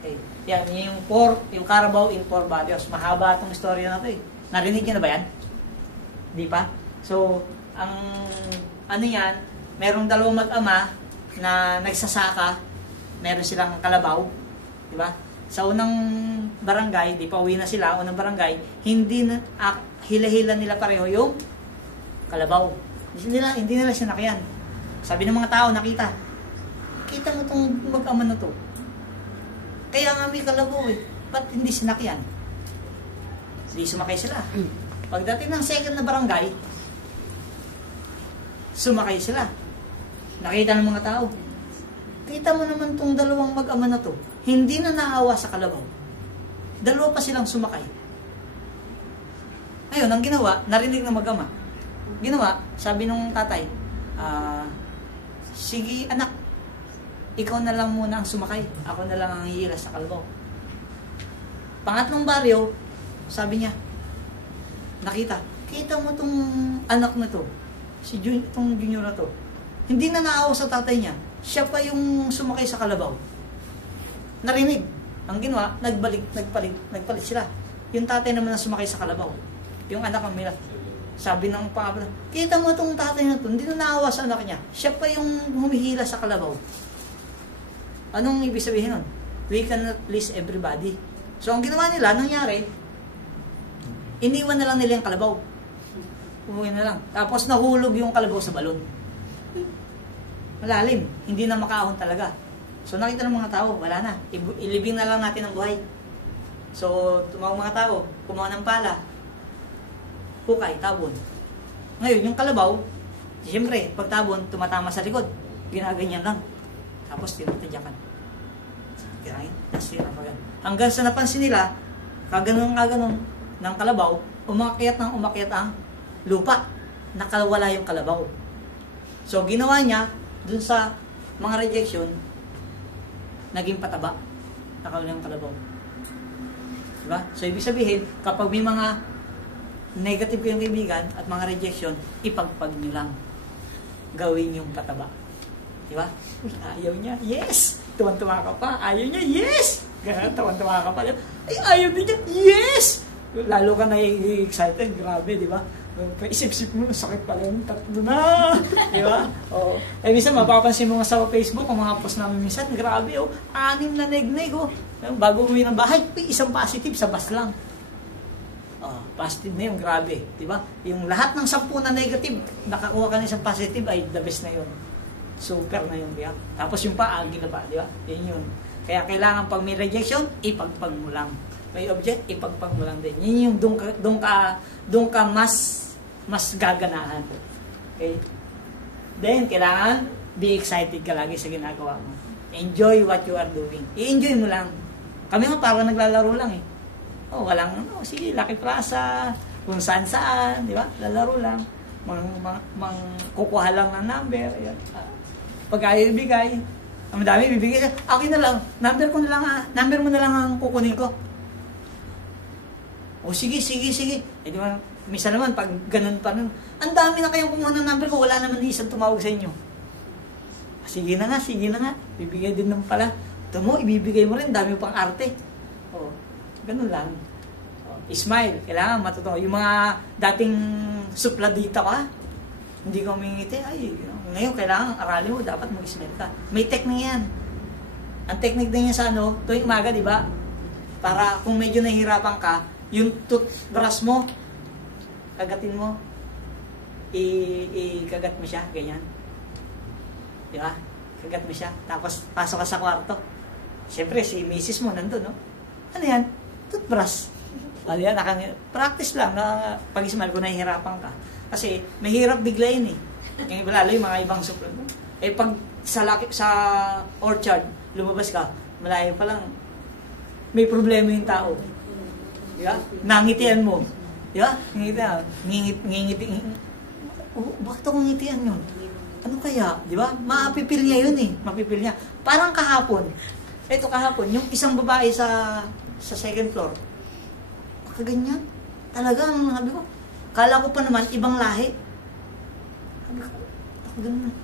Okay. Yan, yung Carabao in 4 barrios. Mahaba itong istorya na ito eh. Narinig niyo na ba yan? Di pa? So, ang ano yan, merong dalawang mag-ama na nagsasaka, meron silang kalabaw, di ba? Sa unang barangay, di pa uwi na sila, unang barangay, hindi na, hila-hila nila pareho yung kalabaw. Hindi nila sinakyan. Sabi ng mga tao, nakita, kita mo itong mag-ama na to. Kaya nga may kalabaw eh. Ba't hindi sinakyan? Hindi sumakay sila. Pagdating ng second na barangay, sumakay sila. Nakita ng mga tao. Kita mo naman tong dalawang mag-ama na to. Hindi na naawa sa kalabaw. Dalawa pa silang sumakay. Ayun, ang ginawa, narinig ng mag-ama. Ginawa, sabi nung tatay, sige anak, ikaw na lang muna ang sumakay. Ako na lang ang hihila sa kalabaw. Pangatlong baryo, sabi niya, nakita, kita mo tong anak na to, itong junior na to, hindi na naawa sa tatay niya, siya pa yung sumakay sa kalabaw. Narinig. Ang ginawa, nagpalit sila. Yung tatay naman na sumakay sa kalabaw. Yung anak ang mila. Sabi ng pangapala, kita mo tong tatay na to, hindi na naawa sa anak niya, siya pa yung humihila sa kalabaw. Anong ibig sabihin nun? We cannot please everybody. So, ang ginawa nila, nangyari, iniwan na lang nila yung kalabaw. Umuwi na lang. Tapos, nahulog yung kalabaw sa balon. Malalim. Hindi na makaahon talaga. So, nakita ng mga tao, wala na. Ilibing na lang natin ang buhay. So, tumawag mga tao, kumuha ng pala. Hukay, tabon. Ngayon, yung kalabaw, siyempre, pag tabon, tumatama sa likod. Ginaganyan lang. Tapos tinatadyakan. Kirain, tapos tinatagan. Hanggang sa napansin nila, kaganon ng kalabaw, umakyat ang lupa. Nakawala yung kalabaw. So, ginawa niya, dun sa mga rejection, naging pataba. Nakawala yung kalabaw. Diba? So, ibig sabihin, kapag may mga negative kayong kaibigan at mga rejection, ipagpag nyo lang. Gawin yung pataba. Diba? Ayaw niya, yes! Tuwan-tuwa ka pa. Ayaw niya, yes! Tuwan-tuwa ka pa. Ay, ayaw din niya, yes! Lalo ka na-excited, grabe, diba? Isip-sip mo, sakit pala yung tatlo na. Diba? Oh. Eh, minsan, mapapansin mo nga sa Facebook, ang mga post namin minsan, grabe, 6 na neg-neg, Bago umuwi ng bahay, isang positive, sa bus lang. Positive na yun, grabe. Diba? Yung lahat ng 10 na negative, nakakuha ka ng isang positive, ay the best na yun. Super na yun, diba? Tapos yung pa, agi na pa, diba? Yun yun. Kaya kailangan pag may rejection, ipagpag mo lang. may object, ipagpag mo lang din. Yun yung doon ka mas gaganahan. Okay? Then, kailangan be excited ka lagi sa ginagawa mo. Enjoy what you are doing. I-enjoy mo lang. Kami nga parang naglalaro lang eh. Sige, Lucky Plaza, kung saan, di ba? Lalaro lang. Kukuha lang ng number. Ayan. Pag ayaw ibigay, ang dami bibigay. Akin na lang, number mo na lang ang kukunin ko. Sige. Eh, di ba, misa naman, pag ganun pa nun, ang dami na kayong kumuha ng number ko, wala naman isang tumawag sa inyo. Sige na nga. Bibigay din ng pala. Ito mo, ibibigay mo rin, dami pang arte. Ganun lang. Smile, kailangan matuto. Yung mga dating supladita ka, hindi ka umingiti, ngayon kailangan aralin mo, dapat mag-smile ka. May technique yan. Ang technique din yan sa tuwing umaga, di ba? Para kung medyo nahihirapan ka, yung toothbrush mo, kagatin mo, ikagat mo siya, ganyan. Di ba? Kagat mo siya. Tapos, pasok ka sa kwarto. Siyempre, si misis mo nandun, no? Ano yan? Toothbrush. Ano yan? Practice lang na pag-ismal kung nahihirapan ka. Kasi, mahirap bigla yun eh. Yung lalo yung mga ibang suplad. Eh, pag sa orchard, lumabas ka, malayo pa lang, may problema yung tao. Di ba? Nangitian mo. Di ba? Ngingitian. Bakit ako ngitian yun? Ano kaya? Di ba? Mapipil niya yun eh. Mapipil niya. Parang kahapon. Yung isang babae sa second floor. Kaganyan. Talaga, sabi ko, kala ko pa naman, ibang lahi. Sabi ko,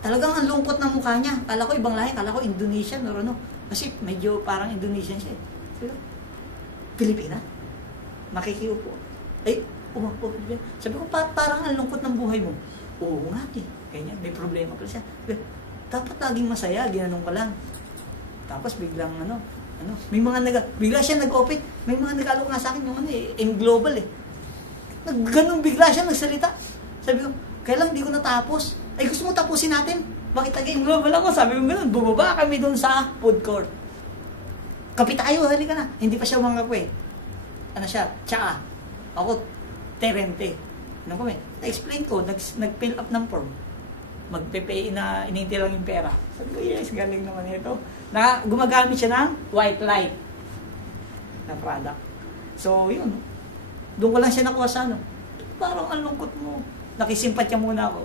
talagang ang lungkot ng mukha niya. Kala ko ibang lahi. Kala ko Indonesian or ano. Kasi medyo parang Indonesian siya eh. Pilipina. Makikiupo. Umapo. Sabi ko, parang ang lungkot ng buhay mo. Oo nga eh. Ganyan, may problema pala siya. Dapat laging masaya, ginanong ka lang. Tapos biglang may mga bigla siya nag-open, may mga nag-alok nga sa akin yung global eh. Ganun bigla siya nagsalita. Sabi ko, kailan hindi ko natapos? Gusto mo tapusin natin? Bakit nag-in global ako? Sabi ko ganun, bumaba kami doon sa food court. Kape tayo, halika na. Hindi pa siya umangako eh. Ano siya? Tsaa. Ako, terente. Ano kami? Na-explain ko, nag-fill up ng form. Magpe-pay na ininti lang yung pera. Sabi ko, yes, galing naman ito. Na gumagamit siya ng white light na product. So, yun. Doon ko lang siya nakuha sa parang ang lungkot mo. Nakisimpatya muna ako.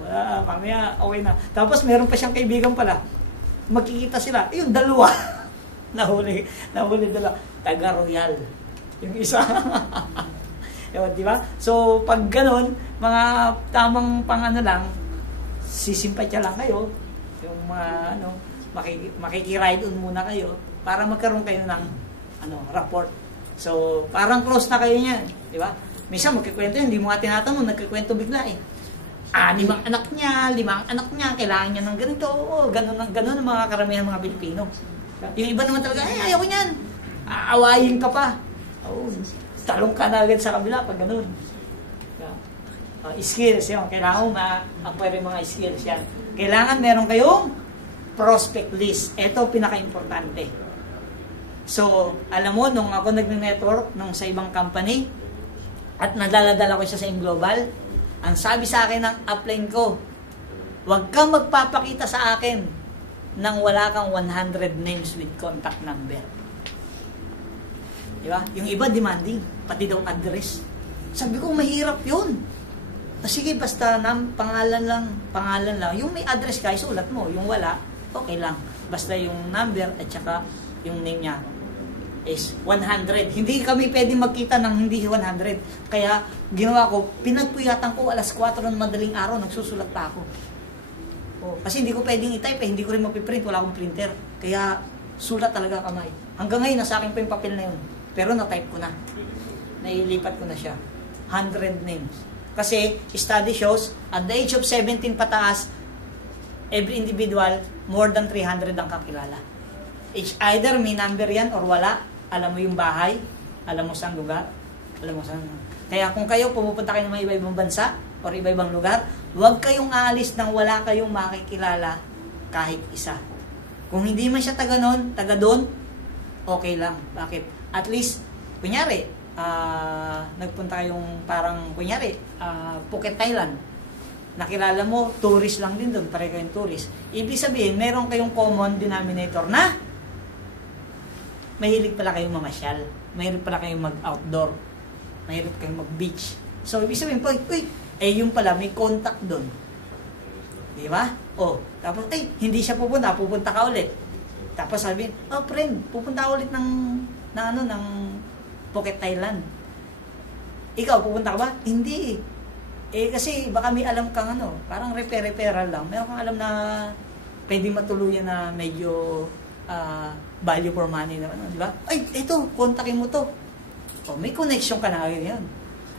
Mamaya, okay na. Tapos, meron pa siyang kaibigan pala. Magkikita sila. Yung dalawa. nahuli dalawa. Taga-Royal. Yung isa. Yun, di ba? So, pag ganun, mga tamang lang, sisimpatya lang kayo, yung mga makikiride on muna kayo para magkaroon kayo ng rapport. So, parang close na kayo niyan, di ba? Minsan magkikwento yun, hindi mo nga tinatanong, nagkikwento bigla eh. 5 anak niya, kailangan niya ng ganito, ganun ang mga karamihan ng mga Pilipino. Yung iba naman talaga, ayaw ko niyan. Aawayin ka pa. Talong ka na agad sa kabila pag ganun. Skills yun. Kailangan ma-acquire yung mga skills yan. Kailangan meron kayong prospect list. Ito pinaka-importante. So, alam mo, nung ako nag-network sa ibang company at nadaladala ko siya sa Global, ang sabi sa akin ng upline ko, huwag kang magpapakita sa akin nang wala kang 100 names with contact number. Diba? Yung iba demanding, pati daw address. Sabi ko, mahirap yun. Sige, basta pangalan lang. Yung may address ka, isulat mo. Yung wala, okay lang. Basta yung number at saka yung name niya is 100. Hindi kami pwede magkita ng hindi 100. Kaya ginawa ko, pinagpuyatan ko 4:00 ng madaling araw, nagsusulat pa ako. Kasi hindi ko pwedeng i-type hindi ko rin mapiprint, wala akong printer. Kaya sulat talaga kamay. Hanggang ngayon, nasa akin pa yung papel na yun. Pero na-type ko na. Nailipat ko na siya. 100 names. Kasi study shows, at the age of 17 pataas, every individual, more than 300 ang kakilala. Either may number yan or wala. Alam mo yung bahay, alam mo saan lugar, alam mo saan. Kaya kung kayo pumupunta kayo ng mga iba-ibang bansa or iba-ibang lugar, huwag kayong aalis nang wala kayong makikilala kahit isa. Kung hindi man siya taga doon, okay lang. Bakit? At least, kunyari, nagpunta kayong parang, kunyari, Phuket, Thailand. Nakilala mo, tourist lang din doon, pare kayong tourist. Ibig sabihin, meron kayong common denominator na mahilig pala kayong mamasyal. Mahilig pala kayong mag-outdoor. Mahilig kayong mag-beach. So, ibig sabihin, yung pala, may contact doon. Di ba? Tapos, hindi siya pupunta ka ulit. Tapos sabihin, friend, pupunta ulit ng Phuket, Thailand. Ikaw, pupunta ka ba? Hindi. Kasi baka may alam kang parang repair-repairal lang. Meron kang alam na pwede matuluyan na medyo value for money naman, di ba? Ito, kontakin mo to. May connection ka na agad yan.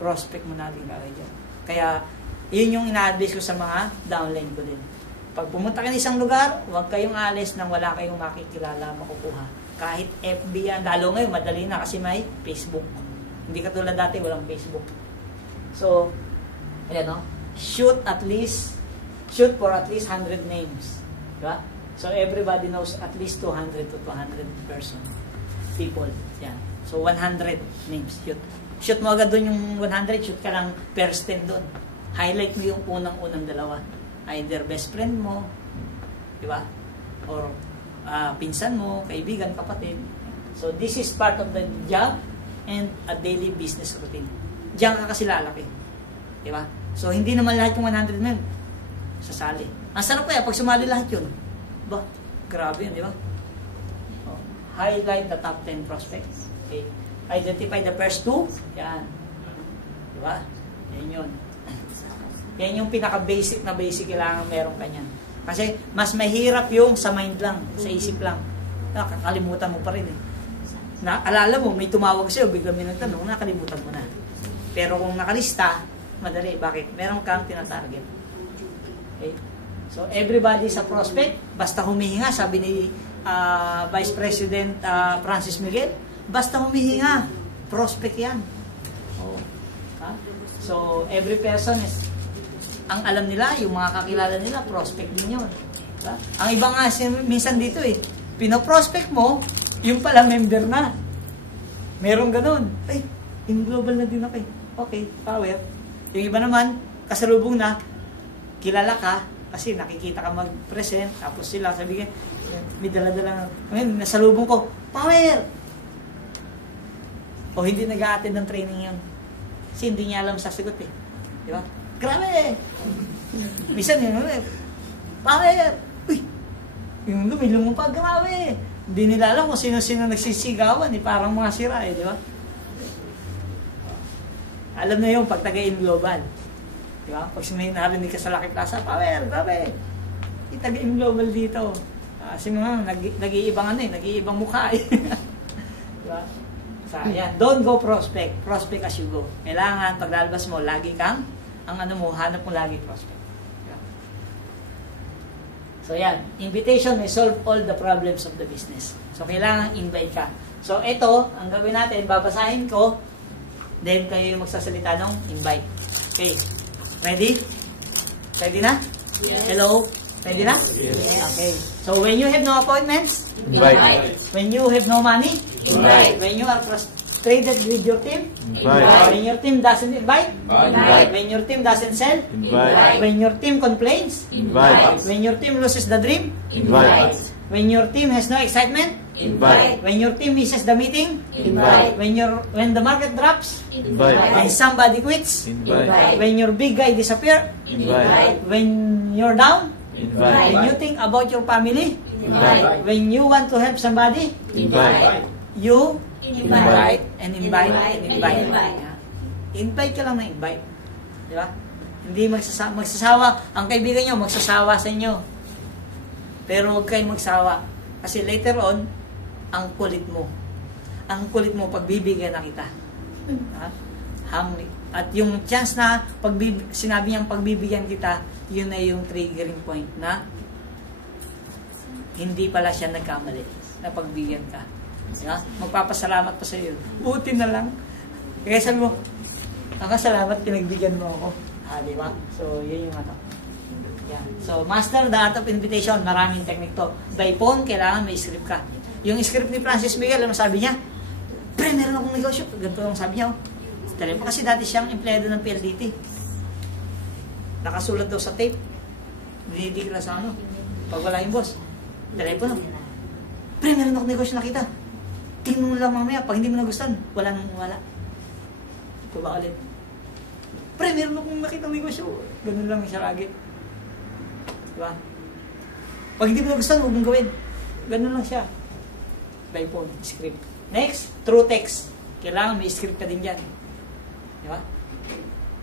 Prospect mo na agad yan. Kaya, yun yung ina-advise ko sa mga downline ko din. Pag pumunta ka ng isang lugar, huwag kayong alis nang wala kayong makikilala, makukuha. Kahit FB yan, lalo ngayon, madali na kasi may Facebook. Hindi katulad dati, walang Facebook. So, ayan shoot for at least 100 names. Diba? So, everybody knows at least 200 to 200 people. Yan. So, 100 names. Shoot mo agad doon yung 100, shoot ka lang per stem doon. Highlight mo yung unang-unang dalawa. Either best friend mo, di ba? Or pinsan mo, kaibigan, kapatid. So, this is part of the job and a daily business routine. Diyan ka kasi lalaki. Di ba? So, hindi naman lahat yung 100 men sasali. Ang sarap kaya pag sumali lahat yun. Ba, grabe yun, di ba? Highlight the top 10 prospects. Okay. Identify the first 2. Yan. Di ba? Yan yun. Yan yung pinaka-basic na kailangan meron ka niyan. Kasi mas mahirap yung sa mind lang, sa isip lang. Nakakalimutan mo pa rin eh. Alala mo, may tumawag sa'yo, biglang may nagtanong, nakalimutan mo na. Pero kung nakalista, madali. Bakit? Meron kang tinatarget. Okay? So, everybody sa prospect, basta humihinga, sabi ni Vice President Francis Miguel, basta humihinga, prospect yan. So, every person is ang alam nila, yung mga kakilala nila, prospect din yun. Diba? Ang iba nga, minsan dito pinoprospect mo, yung pala member na. Meron ganun. In global na din ako Okay, power. Yung iba naman, kasalubong na, kilala ka, kasi nakikita ka mag-present, tapos sila sabihin, may dala-dala, ngayon, nasalubong ko, power! Hindi nag-a-attend ng training yun. Kasi hindi niya alam sasagot Di ba? Grabe! Minsan yun, power! Yung lumilong mo pa, grabe! Hindi nila alam kung sino-sino nagsisigawan, parang mga sira di ba? Alam na yun, pag taga-in global. Di ba? Pag narinig ka sa Lucky Plaza, power, grabe! Taga-in global dito. Kasi mga nag-iibang nag-iibang mukha Di ba? So, ayan, don't go prospect. Prospect as you go. Kailangan, pag lalabas mo, lagi kang hanap mo lagi prospect. Yeah. So, yan. Invitation may solve all the problems of the business. So, kailangan invite ka. So, ito, ang gawin natin, babasahin ko, then kayo yung magsasalita ng invite. Okay. Ready? Ready na? Yes. Hello? Ready na? Yes. Okay. So, when you have no appointments, Invite. when you have no money, Invite. when you are frustrated with your team, Invite. when your team doesn't invite, Invite. when your team doesn't sell, Invite. when your team complains, Invite. when your team loses the dream, Invite. when your team has no excitement, Invite. when your team misses the meeting, Invite. when the market drops, Invite. when somebody quits, Invite. when your big guy disappear, Invite. when you're down, Invite. when you think about your family, Invite. when you want to help somebody, Invite. you Invite. and invite and invite. Yeah. Invite ka lang na invite. Di ba? Hindi magsasawa. Ang kaibigan nyo, magsasawa sa inyo. Pero huwag kayong magsawa. Kasi later on, ang kulit mo. Ang kulit mo, pagbibigyan na kita. Ha? At yung chance na sinabi niyang pagbibigyan kita, yun na yung triggering point na hindi pala siya nagkamali na pagbigyan ka. Diba? Magpapasalamat pa sa iyo. Buti na lang. Kaya sabi mo, salamat pinagbigyan mo ako. Di ba? So, yun yung Yan. So, master the art of invitation. Maraming technique to. By phone, kailangan may script ka. Yung script ni Francis Miguel, ano sabi niya? Pre, meron akong negosyo. Ganito lang sabi niya. Telepono kasi dati siyang empleyado ng PLDT. Nakasulat daw sa tape. Dinidig na sa ano. Pag wala yung boss. Telepono. Pre, meron akong negosyo nakita. Tingnan mo lang mamaya. Pag hindi mo nagustuhan, wala nang wala. Ito ba ulit? Pre, meron akong nakita negosyo. Ganun lang siya lagi. Diba? Pag hindi mo nagustuhan, huwag mong gawin. Ganun lang siya. By phone, script. Next, through text. Kailangan may script ka din dyan. Diba?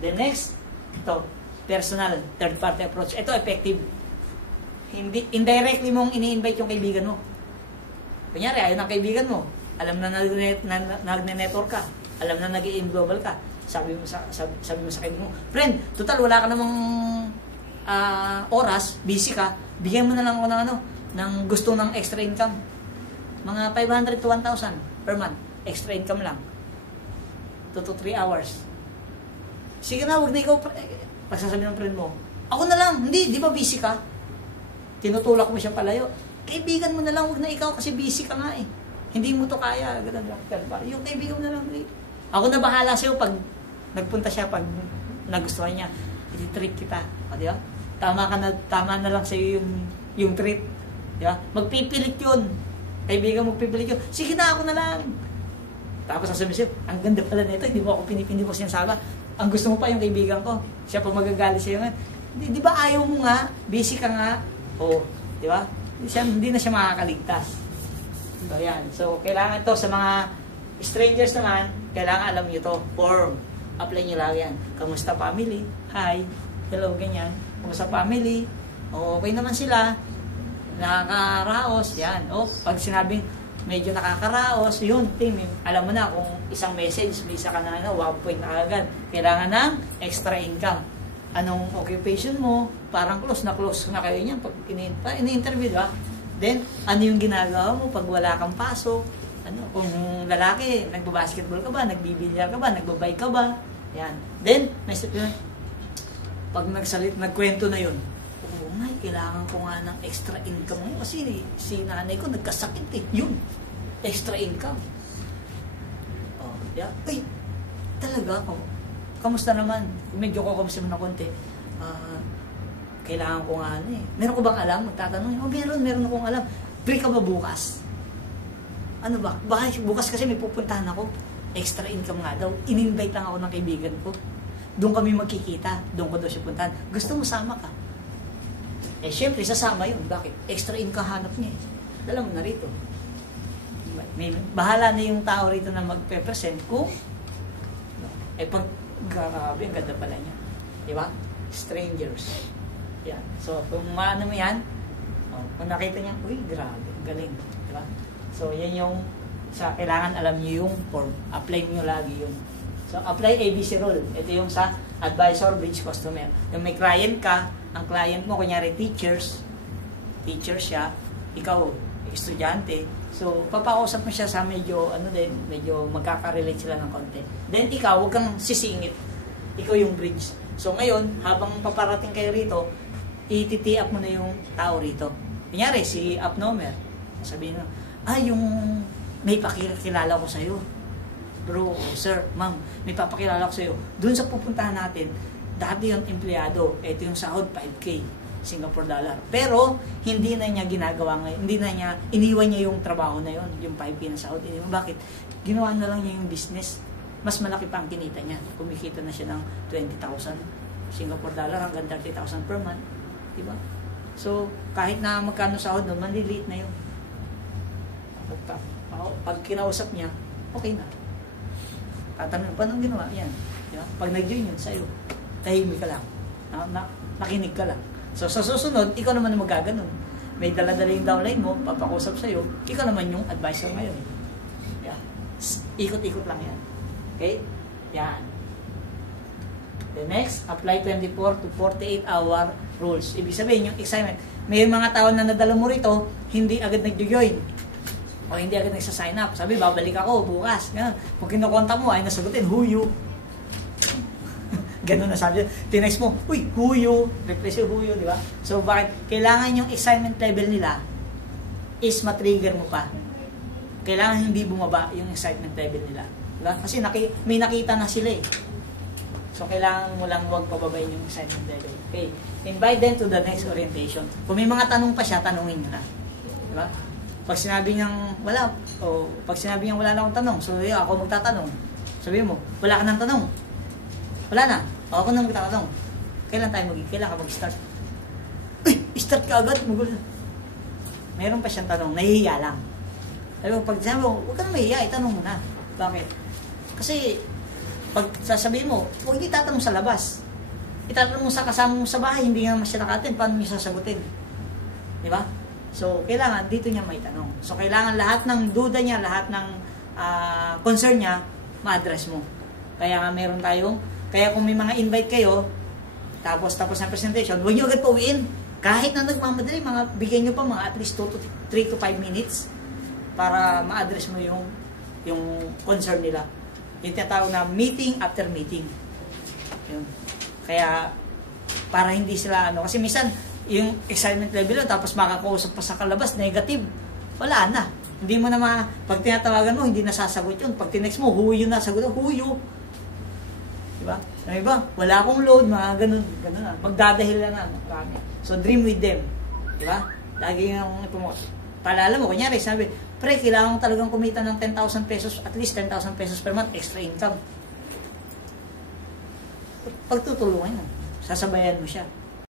Then next, ito, personal, third party approach. Ito, effective. Hindi, indirectly mong ini-invite yung kaibigan mo. Kunyari, ayaw ng kaibigan mo. Alam na nagne-network ka. Alam na nag-i-in global ka. Sabi mo sa kaibigan mo, friend, total, wala ka namang oras, busy ka, bigyan mo na lang ako ng ng gusto ng extra income. Mga 500 to 1,000 per month. Extra income lang. 2 to 3 hours. Sige na, huwag na ikaw, pagsasabi ng friend mo, ako na lang, hindi, di ba busy ka? Tinutulak mo siya palayo. Kaibigan mo na lang, huwag na ikaw kasi busy ka nga eh. Hindi mo to kaya. Ganun lang. Yung kaibigan mo na lang. Ako na bahala sa'yo pag nagpunta siya, pag nagustuhan niya. I-treat kita. O, di ba? Tama na lang sa'yo yung treat. Di ba? Magpipilit yun. Kaibigan magpipilit yun. Sige na, ako na lang. Tapos sasabihin siya, ang ganda pala nito, hindi mo ako pinipindi mo sinasama. Ang gusto mo pa yung kaibigan ko. Siya pa magagalit sa'yo nga. Di ba ayaw mo nga? Busy ka nga. O, di ba? Hindi na siya makakaligtas. So, yan. So, kailangan to sa mga strangers naman, kailangan alam nyo to. Form. Apply nyo lang yan. Kamusta family? Hi. Hello, ganyan. Kamusta family? O, okay naman sila. Nakakaraos. Yan. O, pag sinabing medyo nakakaraos, yun, team. Alam mo na kung isang message, may isa ka na 1 point na agad. Kailangan ng extra income. Anong occupation mo? Parang close na kayo niyan pag ini-interview, ba? Then, ano yung ginagawa mo pag wala kang pasok? Ano, kung lalaki, nagbabasketball ka ba? Nagbibilyar ka ba? Nagbabike ka ba? Yan. Then, pag nagkwento na yun, oh my, kailangan ko nga ng extra income mo. Kasi si nanay ko nagkasakit eh. Yun. Extra income. Oh, yeah. Ay, talaga ako. Kamusta naman? Medyo ko kamusta mo na konti. Kailangan ko nga eh. Meron ko bang alam? Magtatanong. Oh, meron akong alam. Free ka ba bukas? Ano ba? Baka bukas kasi may pupuntahan ako. Extra income nga daw. In-invite lang ako ng kaibigan ko. Doon kami magkikita. Doon ko daw siya puntahan. Gusto mo sama ka? Eh, syempre, sasama yun. Bakit? Extra income hanap niya eh. Alam mo na rito. Bahala na yung tao rito na magpe-present kung pag grabe, ang ganda pala niya. Diba? Strangers. Yan. So, kung maano mo yan, kung nakita niya, uy, grabe, galing. Diba? So, yan yung, kailangan alam niyo yung form. Apply niyo lagi yun. So, apply ABC rule. Ito yung sa advisor, bridge customer. Yung may client ka, ang client mo, kunyari teacher siya, ikaw, estudyante. So, papausap mo siya sa medyo magkaka-relate sila ng konti. Then, ikaw, huwag kang sisingit. Ikaw yung bridge. So, ngayon, habang paparating kayo rito, i-tee up mo na yung tao rito. Kunyari, si Upnomer. Sabihin mo, yung may pakikilala ko sa'yo. Bro, sir, ma'am, may papakilala ko sa'yo. Doon sa pupuntahan natin, dati yung empleyado, ito yung sahod, 5K. Singapore dollar. Pero, hindi na niya ginagawa ngayon. Hindi na niya, iniwan niya yung trabaho na yun, yung 5K na sahod. Bakit? Ginawa na lang niya yung business. Mas malaki pa ang kinita niya. Kumikita na siya ng 20,000 Singapore dollar hanggang 30,000 per month. Diba? So, kahit na magkano sahod nun, maliliit na yun. Pag kinausap niya, okay na. Tatanong, paano ginawa? Yan. Diba? Pag nag-join yun sa'yo, tahimik ka lang. Nakinig ka lang. So, sa susunod, ikaw naman ang magaganon. May dala-dala yung downline mo, papakusap sa'yo, ikaw naman yung advisor ngayon. Yeah. Ikot-ikot lang yan. Okay? Yan. The next, apply 24 to 48 hour rules. Ibig sabihin, yung excitement. May mga tao na nadala mo rito, hindi agad nag-join. O hindi agad nagsa-sign up. Sabi, babalik ako bukas. Ganun. Kung kinukonta mo, ay nasagutin, who you? Ganun na sabi. Tinext mo, uy, who you? Replace yung who you, di ba? So, bakit? Kailangan yung excitement level nila is matrigger mo pa. kailangan hindi bumaba yung excitement level nila. Diba? Kasi may nakita na sila eh. So, kailangan mo lang huwag pababayin yung excitement level. Okay. Invite them to the next orientation. Kung may mga tanong pa siya, tanungin nyo na. Diba? Pag sinabi niyang wala, o pag sinabi niyang wala na akong tanong, so ako magtatanong. Sabi mo, wala ka nang tanong. Wala na. O, ako na magtatanong. Kailan ka mag-start? Uy, start ka agad. Meron pa siyang tanong, nahihiya lang. Sabi mo, pag sinabi mo, huwag ka na mahihiya, itanong mo na. Bakit? Kasi, pag sasabihin mo, huwag niyo itatanong sa labas. Itatanong mo sa kasama mo sa bahay, hindi nga siya nakatin, paano niyo sasagutin? Di ba? So, kailangan, dito niya may tanong. So, kailangan lahat ng duda niya, lahat ng concern niya, ma-address mo. Kaya nga meron tayong, kaya kung may mga invite kayo, tapos ng presentation, huwag niyo agad pauwiin. Kahit na nagmamadali, bigyan niyo pa mga at least 3 to 5 minutes para ma-address mo yung concern nila. Yung tinatawag na meeting after meeting. Yun. Kaya, para hindi sila, kasi minsan, yung excitement level yun, tapos makakausap pa sa kalabas, negative. Wala na. Hindi mo na pag tinatawagan mo, hindi nasasagot yun. Pag tinext mo, huyo na, sagot mo, huyo. Diba? Yung iba, wala akong load, mga ganun na. Magdadahil na. So, dream with them. Diba? Lagi yung ipromote. Paalala mo, kunyari, sabi, pre, kailangan ko talagang kumita ng 10,000 pesos, at least 10,000 pesos per month, extra income. Pagtutulungan mo, sasabayan mo siya.